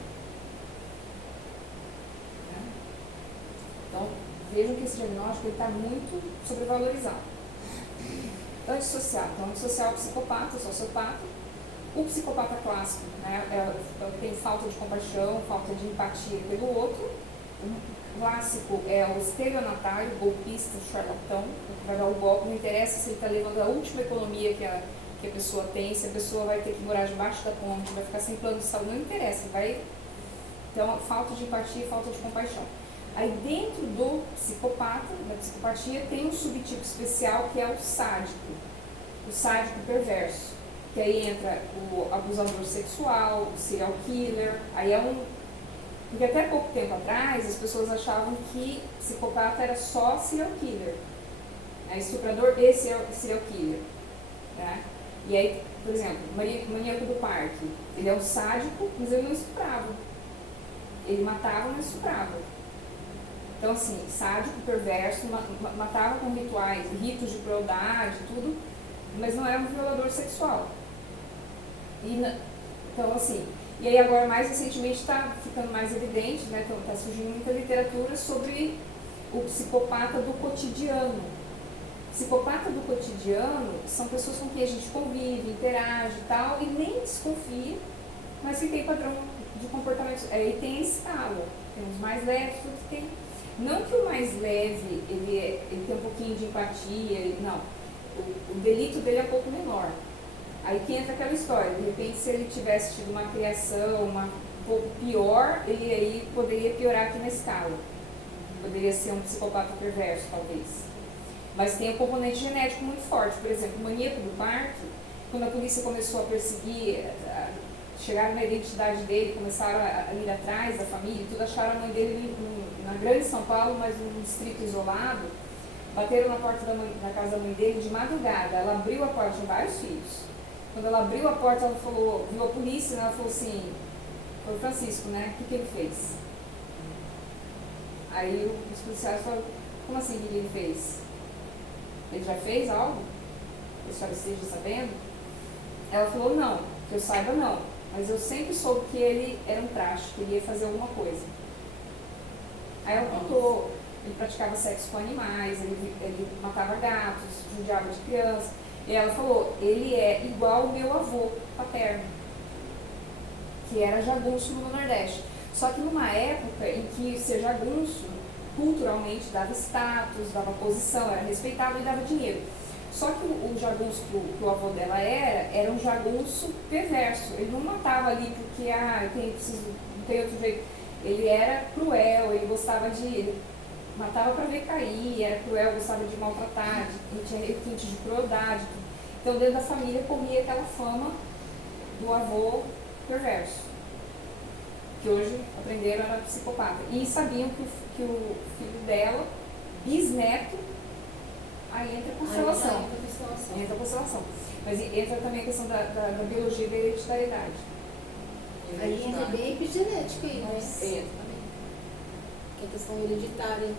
Então, vejam que esse diagnóstico está muito sobrevalorizado. Antissocial. Então, antissocial é o psicopata, o sociopata. O psicopata clássico, né, tem falta de compaixão, falta de empatia pelo outro. O clássico é o estelionatário, golpista, charlatão, que vai dar o golpe. Não interessa se ele está levando a última economia que a pessoa tem, se a pessoa vai ter que morar debaixo da ponte, vai ficar sem plano de saúde, não interessa. Então, falta de empatia e falta de compaixão. Aí dentro do psicopata, da psicopatia, tem um subtipo especial que é o sádico perverso, que aí entra o abusador sexual, o serial killer, aí porque até pouco tempo atrás as pessoas achavam que psicopata era só serial killer, né? Estuprador e serial killer, né? E aí, por exemplo, maníaco do parque, ele é um sádico, mas ele não estuprava, ele matava, mas estuprava. Então, assim, sádico, perverso, matava com rituais, ritos de crueldade, tudo, mas não era um violador sexual. Então, assim, e aí agora, mais recentemente, está ficando mais evidente, né, está surgindo muita literatura sobre o psicopata do cotidiano. Psicopata do cotidiano são pessoas com quem a gente convive, interage e tal, e nem desconfia, mas que tem padrão de comportamento, e tem a escala, tem os mais leves, outros tem... Não que o mais leve, ele tem um pouquinho de empatia, não. O delito dele é um pouco menor. Aí que entra aquela história, de repente se ele tivesse tido uma criação um pouco pior, ele aí poderia piorar aqui na escala. Poderia ser um psicopata perverso, talvez. Mas tem um componente genético muito forte. Por exemplo, o maníaco do parque, quando a polícia começou a perseguir, chegaram na identidade dele, começaram a ir atrás da família e tudo, acharam a mãe dele na grande São Paulo, mas num distrito isolado, bateram na porta da casa da mãe dele de madrugada. Ela abriu a porta, tinha vários filhos. Quando ela abriu a porta, ela falou, viu a polícia, ela falou assim, foi o Francisco, né? O que ele fez? Aí os policiais falaram, como assim, o que ele fez? Ele já fez algo? Que a senhora esteja sabendo? Ela falou, não, que eu saiba não, mas eu sempre soube que ele era um traste, que ele ia fazer alguma coisa. Aí ela contou, ele praticava sexo com animais, ele matava gatos, judiava de criança. E ela falou, ele é igual o meu avô paterno, que era jagunço no Nordeste. Só que numa época em que ser jagunço culturalmente dava status, dava posição, era respeitável e dava dinheiro. Só que o jagunço que o avô dela era um jagunço perverso. Ele não matava ali porque, não tem outro jeito. Ele era cruel, ele gostava ele matava para ver cair, era cruel, gostava de maltratar, tinha requinte de crueldade. Então, dentro da família, corria aquela fama do avô perverso, que hoje aprenderam era psicopata. E sabiam que o filho dela, bisneto, aí entra a constelação. Entra a constelação. Mas entra também a questão da biologia e da hereditariedade. Aí entra bem epigenética aí, né? Entra também. Que é a questão hereditária.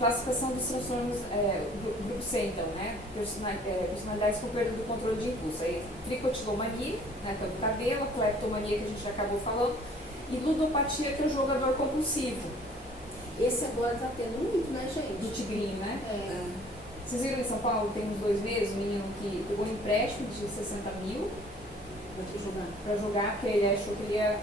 Classificação dos transtornos do grupo C, então, né? Personalidades com perda do controle de impulso. Aí, tricotilomania, né, que é do cabelo, cleptomania, que a gente já acabou falando, e ludopatia, que é o jogador compulsivo. Esse agora tá tendo muito, né, gente? Do tigrinho, né? É. Vocês viram em São Paulo, tem uns 2 meses, um menino que pegou um empréstimo de 60 mil para jogar, porque ele achou que ele ia...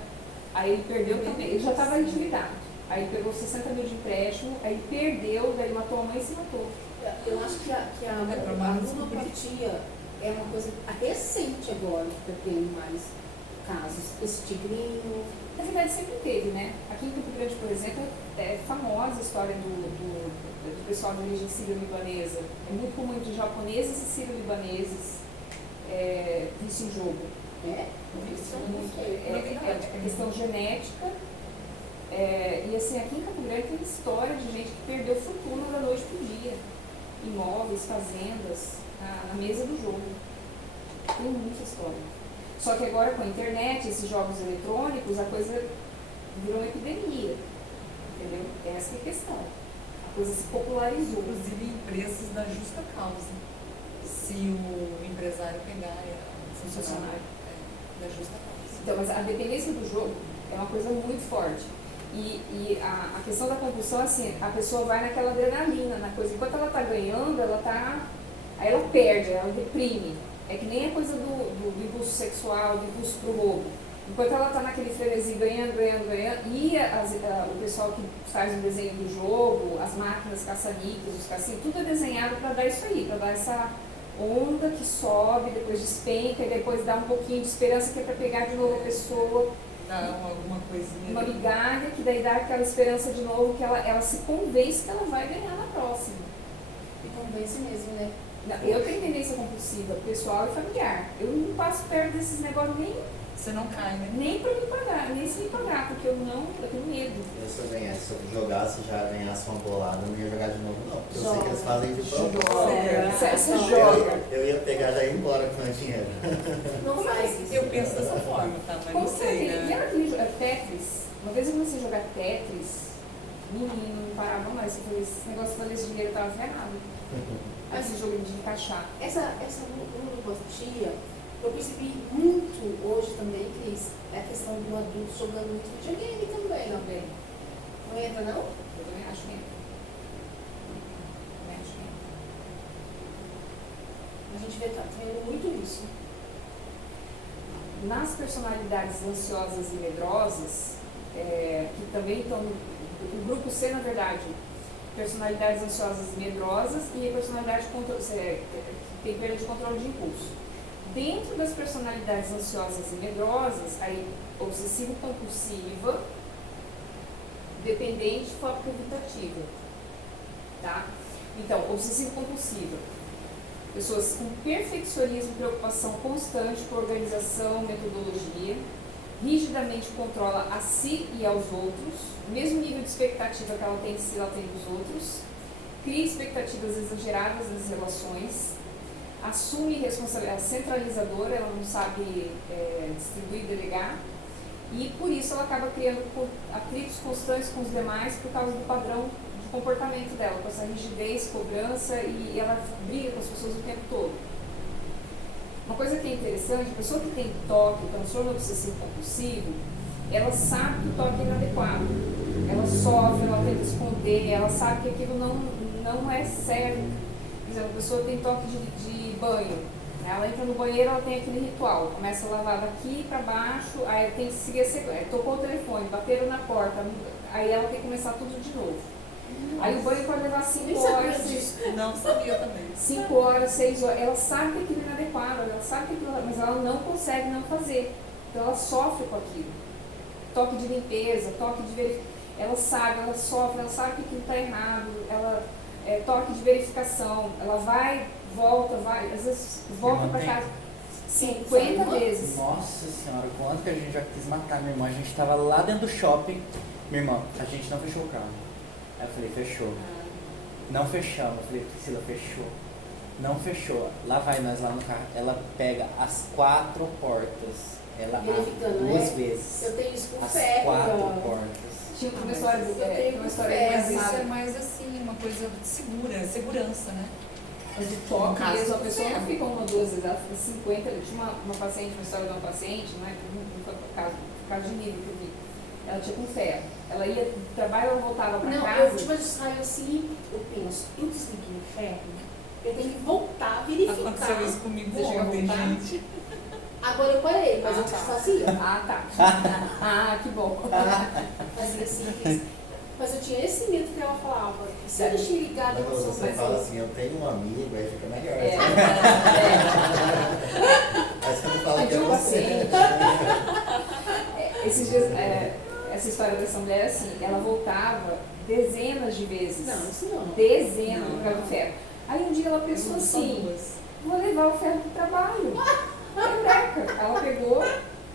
Aí ele perdeu também, ele já estava endividado. Aí ele pegou 60 mil de empréstimo, aí perdeu, daí matou a mãe e se matou. Eu acho que a ludopatia é uma coisa recente agora que está tendo mais casos. Esse tigrinho. Na verdade, sempre teve, né? Aqui em Campo Grande, por exemplo, é famosa a história do pessoal de origem sírio-libanesa. É muito comum entre japoneses e sírio-libaneses isso em jogo. Isso é questão genética. E assim, aqui em Campo Grande tem história de gente que perdeu fortuna da noite pro dia. Imóveis, fazendas, na mesa do jogo. Tem muita história. Só que agora com a internet, esses jogos eletrônicos, a coisa virou uma epidemia. Entendeu? Essa é a questão. A coisa se popularizou. Inclusive empresas da justa causa. Se o empresário pegar o funcionário da justa causa. Então, mas a dependência do jogo é uma coisa muito forte. E a questão da compulsão, assim, a pessoa vai naquela adrenalina, na coisa. Enquanto ela está ganhando, aí ela perde, ela reprime. É que nem a coisa do impulso sexual, do impulso pro roubo. Enquanto ela está naquele frenesi ganhando, e o pessoal que faz o desenho do jogo, as máquinas caça-níqueis, os cassinos, tudo é desenhado para dar isso aí, para dar essa onda que sobe, depois despenca, e depois dá um pouquinho de esperança que é para pegar de novo a pessoa. Dá alguma coisinha. Uma migalha que daí dá aquela esperança de novo, que ela se convence que ela vai ganhar na próxima. E convence mesmo, né? Eu tenho tendência compulsiva, pessoal e familiar. Eu não passo perto desses negócios Você não cai, né? nem para me pagar, nem se me pagar, porque eu tenho medo. Se eu jogasse, já ganhasse uma bolada, eu não ia jogar de novo, não. Porque eu sei que eles fazem de propósito. Você joga. Eu ia pegar já e ir embora com o meu dinheiro. Não faz isso. Eu penso dessa forma, tá? Mas não sei, né? Lembra aquele Tetris? Uma vez eu comecei a jogar Tetris, menino, não parava mais. Eu falei, esse negócio de fazer esse dinheiro estava ferrado. Esse jogo de encaixar. Essa ludopatia, eu percebi muito hoje também, Cris, é a questão do adulto jogando muito videogame também. Também. Não entra, não? Eu também acho que é. Também acho que é. A gente tá vendo muito isso. Nas personalidades ansiosas e medrosas, que também estão no grupo C, na verdade, personalidades ansiosas e medrosas e a personalidade que tem perda de controle de impulso. Dentro das personalidades ansiosas e medrosas, aí obsessivo-compulsiva, dependente e fóbica evitativa. Tá? Então, obsessivo-compulsiva. Pessoas com perfeccionismo e preocupação constante com organização, metodologia, rigidamente controla a si e aos outros, o mesmo nível de expectativa que ela tem de si, ela tem dos outros, cria expectativas exageradas nas relações, assume responsabilidade centralizadora, ela não sabe distribuir e delegar, e por isso ela acaba criando atritos constantes com os demais por causa do padrão de comportamento dela, com essa rigidez, cobrança, e ela briga com as pessoas o tempo todo. Uma coisa que é interessante, a pessoa que tem toque, transtorno obsessivo compulsivo, ela sabe que o toque é inadequado. Ela sofre, ela tenta esconder, ela sabe que aquilo não é sério. Por exemplo, a pessoa tem toque de banho. Ela entra no banheiro, ela tem aquele ritual. Começa a lavar daqui para baixo, aí tem que seguir a sequência. Tocou o telefone, bateram na porta, aí ela tem que começar tudo de novo. Aí o banho pode levar 5 horas. Não sabia também. 5 horas, 6 horas. Ela sabe que aquilo é inadequado, ela sabe que aquilo, mas ela não consegue não fazer. Então ela sofre com aquilo. Toque de limpeza, toque de verificação. Ela sabe, ela sofre, ela sabe que aquilo está errado. Ela toque de verificação. Ela vai, volta, vai, às vezes volta para casa 50 vezes. Nossa senhora, quanto que a gente já quis matar minha irmã. A gente tava lá dentro do shopping. Minha irmã, a gente não fechou o carro. Aí eu falei, fechou. Não fechamos. Eu falei, Priscila, fechou. Não fechou. Lá vai nós lá no carro. Ela pega as 4 portas. Ela abre Verificando, 2 né? vezes. Eu tenho isso com As ferro. 4 ó. portas. Tinha uma história, uma história Mas isso engraçada. é mais assim, uma coisa segura, segurança, né? Mas de No toque caso mesmo, a do pessoa não ferro. fica 1 ou 2 vezes, ela fica 50. Eu tinha uma paciente, uma história de uma paciente, não foi por causa de nível que eu vi. Ela tinha com ferro. Ela ia do trabalho, ela voltava para Não, casa. eu tipo, saio assim, eu penso, eu desliguei o ferro, eu tenho que voltar, verificar. Aconteceu isso comigo Você chega a ontem, voltar? gente. Agora eu parei, mas Ah, eu tá. fazia. Ah, tá. Ah, que bom. Fazia assim, fiz. Mas eu tinha esse medo que ela falava. Se eles te ligarem, Quando elas você vão fala assim, eu tenho um amigo, aí fica melhor. É, Aí você não fala Eu que é digo você. esses dias, essa história dessa mulher, assim, ela voltava dezenas de vezes. Não, isso não. Dezenas Não, no ferro não. do ferro. Aí um dia ela pensou Só assim, duas. vou levar o ferro pro trabalho. Eureka! Ela pegou,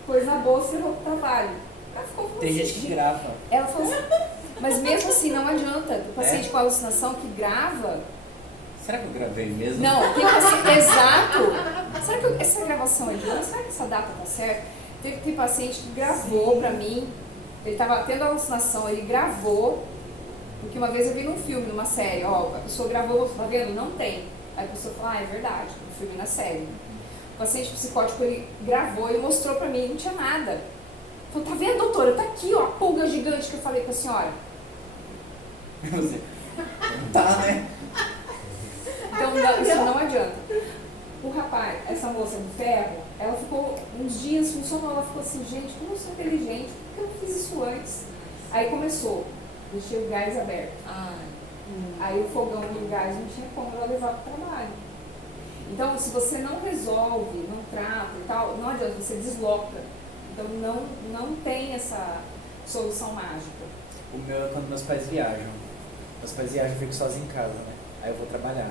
pôs na bolsa e levou pro trabalho. Ela ficou com Tem gente que grava. Ela falou assim, mas mesmo assim não adianta. O paciente É? com alucinação que grava. Será que eu gravei mesmo? Não, tem paciente. Exato! Será que essa gravação é boa? Será que essa data tá certa? Tem paciente que gravou pra mim. Ele tava tendo alucinação, ele gravou. Porque uma vez eu vi num filme, numa série, ó, a pessoa gravou, tá vendo? Não tem. Aí a pessoa falou, é verdade, no filme e na série. O paciente psicótico, ele gravou e mostrou pra mim, não tinha nada. Falou, tá vendo, doutora? Tá aqui, ó, a pulga gigante que eu falei pra senhora. Você. Tá, né? Então, não, isso não adianta. O rapaz, essa moça do ferro, ela ficou uns dias, funcionou, ela ficou assim, gente, como eu sou inteligente, por que eu não fiz isso antes? Aí começou, deixei o gás aberto. Ai, Aí o fogão e o gás não tinha como ela levar para o trabalho. Então, se você não resolve, não trata e tal, não adianta, você desloca. Então, não tem essa solução mágica. O meu é quando meus pais viajam. Meus pais viajam, eu fico sozinho em casa, né? Aí eu vou trabalhar.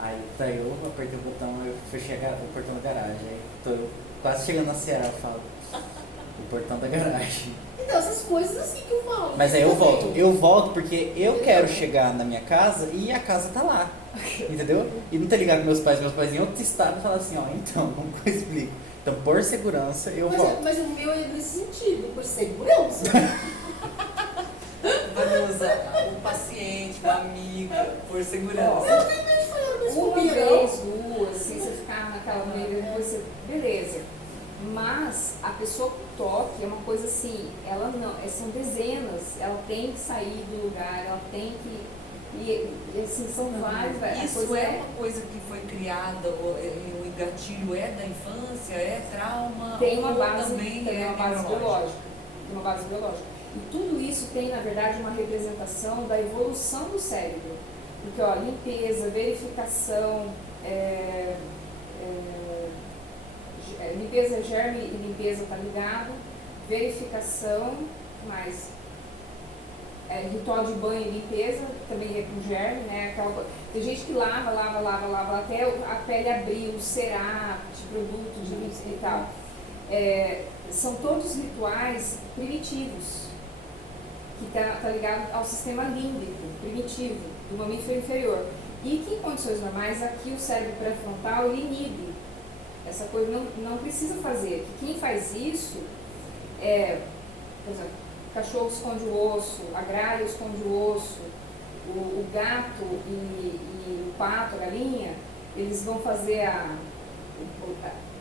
Aí daí eu apertei o botão, eu fechei o portão da garagem. Aí tô quase chegando na Ceará, eu falo, o portão da garagem. Então, essas coisas assim que eu falo. Mas aí eu volto. Eu volto porque eu quero chegar na minha casa e a casa tá lá. Entendeu? E não ter ligado com meus pais em outro estado e falar assim, ó, então, como que eu explico? Então, por segurança, eu volto. Mas o meu é nesse sentido, por segurança. Vanusa, o paciente, o amigo, por segurança. Eu tenho medo de falar mais Uma comigo, vez, duas, assim, você ficar naquela maneira, depois você, beleza. Mas a pessoa com toque é uma coisa assim, ela não, são dezenas, ela tem que sair do lugar, ela tem que. E assim, são vários. a Isso coisa é uma coisa que foi criada, o gatilho é da infância, é trauma, tem uma ou base, também tem é uma base neurológica? biológica. Tem uma base biológica. E tudo isso tem, na verdade, uma representação da evolução do cérebro. Porque, ó, limpeza, verificação, limpeza, germe e limpeza tá ligado, verificação, mais ritual de banho e limpeza, também é com germe, né? Tem gente que lava até a pele abrir, ulcerar, de produto, de limpeza e tal. São todos rituais primitivos, que tá ligado ao sistema límbico primitivo, do mamífero inferior. E que em condições normais, aqui o cérebro pré-frontal ele inibe. Essa coisa não precisa fazer. Quem faz isso por exemplo, o cachorro esconde o osso, a gralha esconde o osso, o gato e o pato, a galinha, eles vão fazer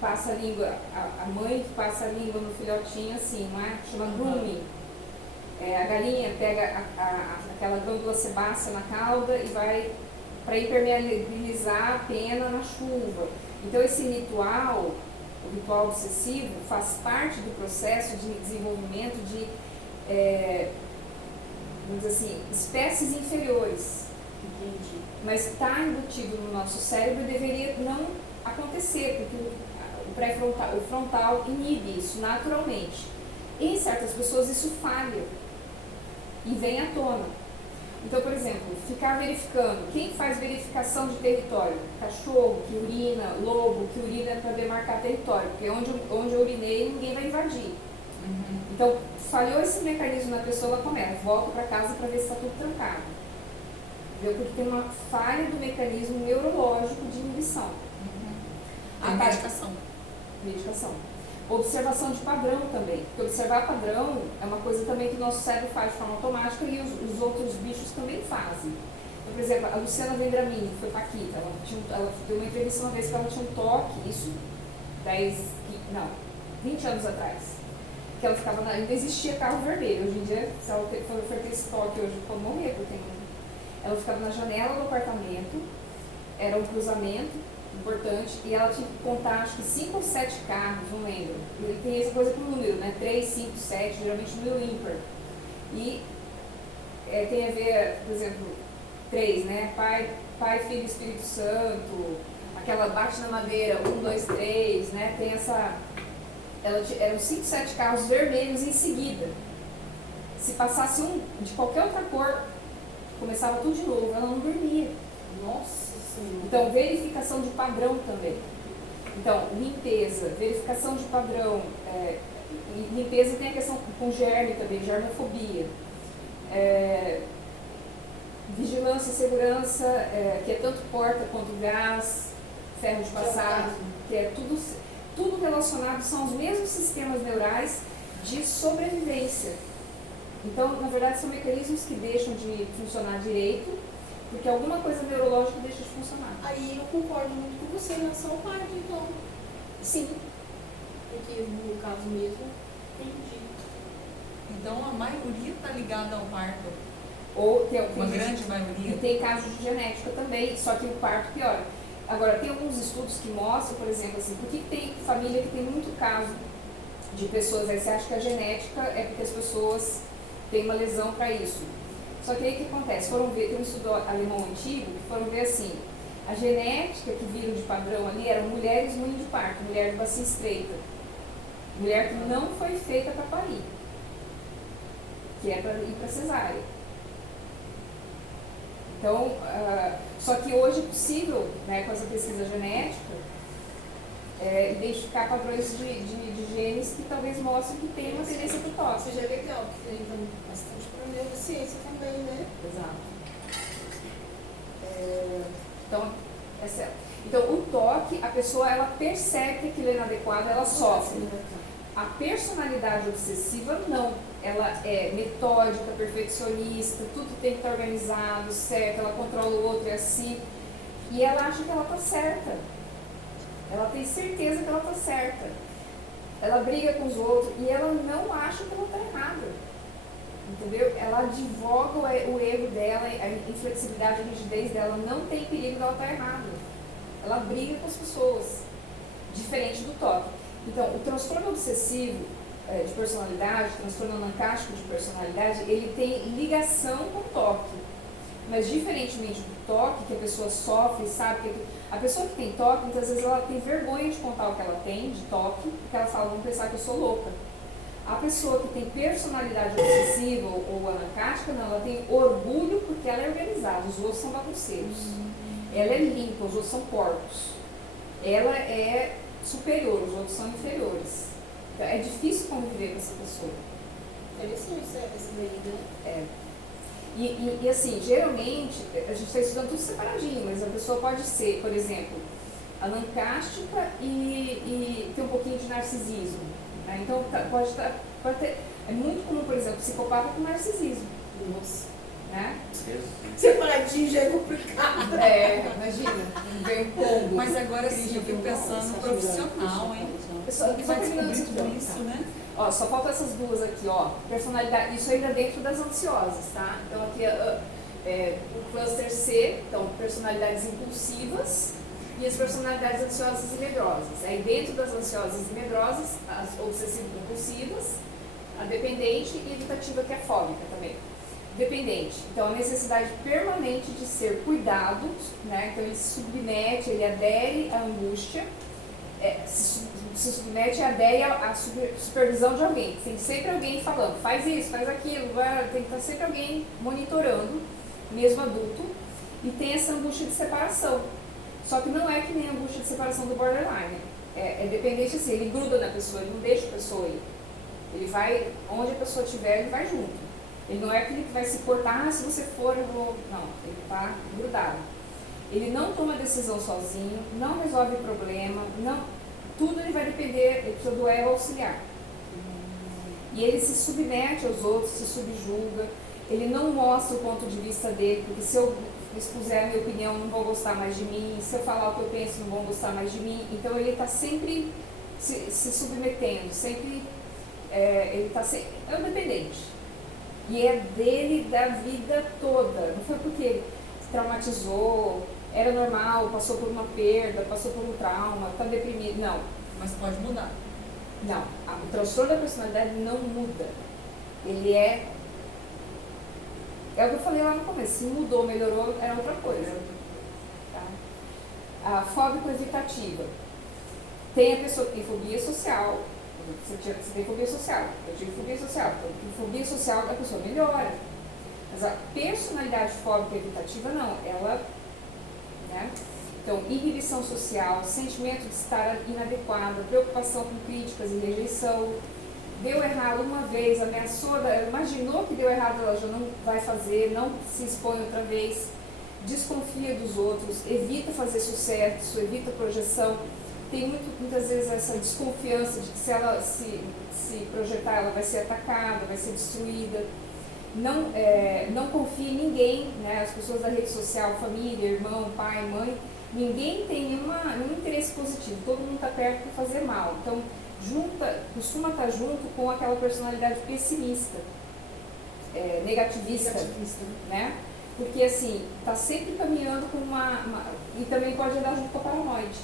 passa a língua, a mãe que passa a língua no filhotinho assim, não é? Chama grooming. A galinha pega aquela glândula sebácea na cauda e vai para impermeabilizar a pena na chuva. Então esse ritual, o ritual obsessivo, faz parte do processo de desenvolvimento de, vamos dizer assim, espécies inferiores. Entendi. Mas está embutido no nosso cérebro e deveria não acontecer, porque o frontal inibe isso naturalmente. Em certas pessoas isso falha e vem à tona. Então, por exemplo, ficar verificando, quem faz verificação de território? Cachorro que urina, lobo que urina para demarcar território, porque onde eu urinei ninguém vai invadir. Uhum. Então, falhou esse mecanismo na pessoa, ela começa, volta para casa para ver se está tudo trancado. Entendeu? Porque tem uma falha do mecanismo neurológico de inibição. A medicação. Medicação. Observação de padrão também, porque observar padrão é uma coisa também que o nosso cérebro faz de forma automática e os outros bichos também fazem. Então, por exemplo, a Luciana Vendramini, que foi Paquita, ela deu uma entrevista uma vez que ela tinha um toque, isso 20 anos atrás, que ela ficava, ainda existia carro vermelho, hoje em dia, se ela for ter esse toque hoje, pode morrer, porque ela ficava na janela do apartamento, era um cruzamento importante, e ela tinha que contar acho que 5 ou 7 carros, não lembro. Ele tem essa coisa com número, né? 3, 5, 7, geralmente número ímpar. E tem a ver, por exemplo, 3, né? Pai, Filho e Espírito Santo, aquela bate na madeira, 1, 2, 3, né? Tem essa. Eram 5, 7 carros vermelhos em seguida. Se passasse um de qualquer outra cor, começava tudo de novo, ela não dormia. Nossa Senhora. Então, verificação de padrão também. Então, limpeza, verificação de padrão. E limpeza tem a questão com germe também, germofobia. Vigilância e segurança, que é tanto porta quanto gás, ferro de passado, que é tudo relacionado, são os mesmos sistemas neurais de sobrevivência. Então, na verdade, são mecanismos que deixam de funcionar direito, porque alguma coisa neurológica deixa de funcionar. Aí eu concordo muito com você em relação ao parto, então. Sim. Porque no caso mesmo, entendi. Então a maioria está ligada ao parto. Ou Uma grande maioria. E tem casos de genética também, só que o parto piora. Agora, tem alguns estudos que mostram, por exemplo, assim, por que tem família que tem muito caso de pessoas, aí você acha que a genética é porque as pessoas têm uma lesão para isso. Só que aí o que acontece? Foram ver, tem um estudo alemão antigo, que foram ver assim, a genética que viram de padrão ali eram mulheres ruins de parto, mulher de bacia estreita, mulher que não foi feita para parir, que é para ir para cesárea. Então, só que hoje é possível, né, com essa pesquisa genética, identificar padrões de genes que talvez mostrem que tem uma tendência para o toque. Isso já é legal, porque tem então, bastante para neurociência também, né? Exato. Então, o toque, a pessoa ela percebe que aquilo é inadequado, ela sofre. A personalidade obsessiva, não. Ela é metódica, perfeccionista, tudo tem que estar organizado, certo, ela controla o outro, é assim. E ela acha que ela está certa. Ela tem certeza que ela está certa. Ela briga com os outros e ela não acha que ela está errada. Entendeu? Ela advoga o erro dela, a inflexibilidade, a rigidez dela, não tem perigo dela estar errada. Ela briga com as pessoas, diferente do toque. Então, o transtorno obsessivo de personalidade, transtorno anancástico de personalidade, ele tem ligação com o toque. Mas, diferentemente do toque, que a pessoa sofre e sabe que... A pessoa que tem toque, muitas vezes ela tem vergonha de contar o que ela tem de toque, porque ela fala, vão pensar que eu sou louca. A pessoa que tem personalidade obsessiva ou anancástica, não, ela tem orgulho porque ela é organizada, os outros são bagunceiros. Ela é limpa, os outros são porcos. Ela é superior, os outros são inferiores. Então, é difícil conviver com essa pessoa. Interessante essa daí, né? E assim, geralmente, a gente está estudando tudo separadinho, mas a pessoa pode ser, por exemplo, anancástica e ter um pouquinho de narcisismo. Né? Então, pode ter. É muito comum, por exemplo, psicopata com narcisismo. Nossa. Né? Separadinho já é complicado. Imagina, vem um combo. Mas agora sim, eu fico pensando no profissional, hein? Pessoal, Que vai descobrir tudo isso, né? Ó, só faltam essas duas aqui, ó. Personalidade, isso ainda dentro das ansiosas, tá? Então aqui o cluster C, então personalidades impulsivas e as personalidades ansiosas e medrosas. Aí dentro das ansiosas e medrosas, as obsessivo-compulsivas, a dependente e evitativa, que é fóbica também. Dependente, então a necessidade permanente de ser cuidado, né? Então ele se submete, ele adere à angústia, se submete e adere à supervisão de alguém. Tem sempre alguém falando, faz isso, faz aquilo, tem que estar sempre alguém monitorando, mesmo adulto, e tem essa angústia de separação. Só que não é que nem a angústia de separação do borderline. É dependente assim, ele gruda na pessoa, ele não deixa a pessoa ir. Ele vai, onde a pessoa estiver, ele vai junto. Ele não é aquele que vai se cortar, se você for, eu vou... Não, ele está grudado. Ele não toma decisão sozinho, não resolve problema, tudo ele vai depender, ele precisa do elo auxiliar. E ele se submete aos outros, se subjuga, ele não mostra o ponto de vista dele, porque se eu expuser a minha opinião, não vão gostar mais de mim, se eu falar o que eu penso, não vão gostar mais de mim. Então ele está sempre se submetendo, sempre, ele está sempre, é um dependente. E é dele da vida toda, não foi porque ele se traumatizou, era normal, passou por uma perda, passou por um trauma, está deprimido, não. Mas pode mudar. Não, o transtorno da personalidade não muda. Ele é É o que eu falei lá no começo, se mudou, melhorou, é outra coisa. Tá? A fóbico-evitativa. Tem a pessoa que tem fobia social. Você tem fobia social. Eu tive fobia social. Então, fobia social a pessoa melhora. Mas a personalidade fóbico-evitativa não. Ela, né? Então, inibição social, sentimento de estar inadequada, preocupação com críticas e rejeição. Deu errado uma vez, ameaçou, imaginou que deu errado, ela já não vai fazer, não se expõe outra vez, desconfia dos outros, evita fazer sucesso, evita projeção. Tem muitas vezes essa desconfiança de que se ela se projetar, ela vai ser atacada, vai ser destruída. Não confia em ninguém, né? As pessoas da rede social, família, irmão, pai, mãe, ninguém tem nenhum interesse positivo, todo mundo está perto para fazer mal. Então, costuma estar junto com aquela personalidade pessimista, negativista, né? Porque assim, está sempre caminhando com e também pode andar junto com a paranoide,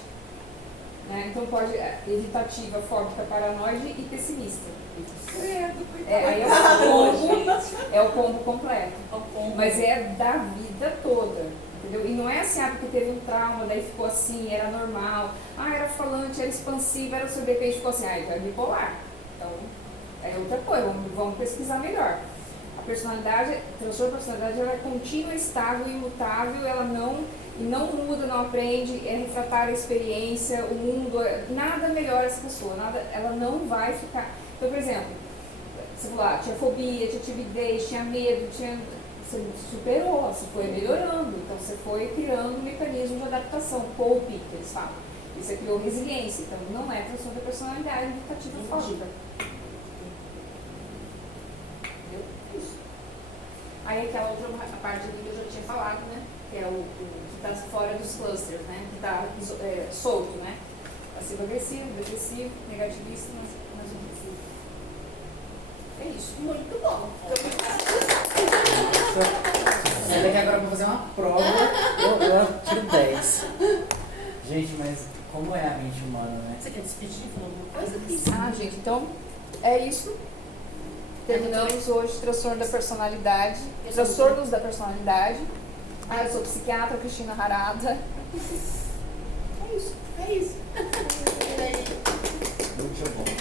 né? Então pode evitativa, fóbica, paranoide e pessimista. Aí é o combo completo, mas é da vida toda. Entendeu? E não é assim, porque teve um trauma, daí ficou assim, era normal, era falante, era expansiva, era sobre de repente ficou assim, então é bipolar. Então, é outra coisa, vamos pesquisar melhor. A personalidade, a transtorno de personalidade, ela é contínua, estável, imutável, ela não muda, não aprende, é refratária a experiência, o mundo, nada melhora essa pessoa, ela não vai ficar. Então, por exemplo, você falou, tinha fobia, tinha timidez, tinha medo, você superou, você foi melhorando, então você foi criando um mecanismo de adaptação, coping, que eles falam. E você criou resiliência, então não é transtorno da personalidade evitativa fóbica. Entendeu? Isso. Aí aquela outra parte ali que eu já tinha falado, né? Que é o que está fora dos clusters, né? Que está solto, né? Passivo-agressivo, depressivo, negativista, mas agressivo. É isso. Muito bom. Você vê que agora eu vou fazer uma prova, eu tiro 10. Gente, mas como é a mente humana, né? Você quer despedir? Falou alguma coisa? Gente, então é isso. Terminamos hoje transtorno da personalidade, transtornos da personalidade. Eu sou psiquiatra, Cristina Harada. É isso. É isso. Muito bom.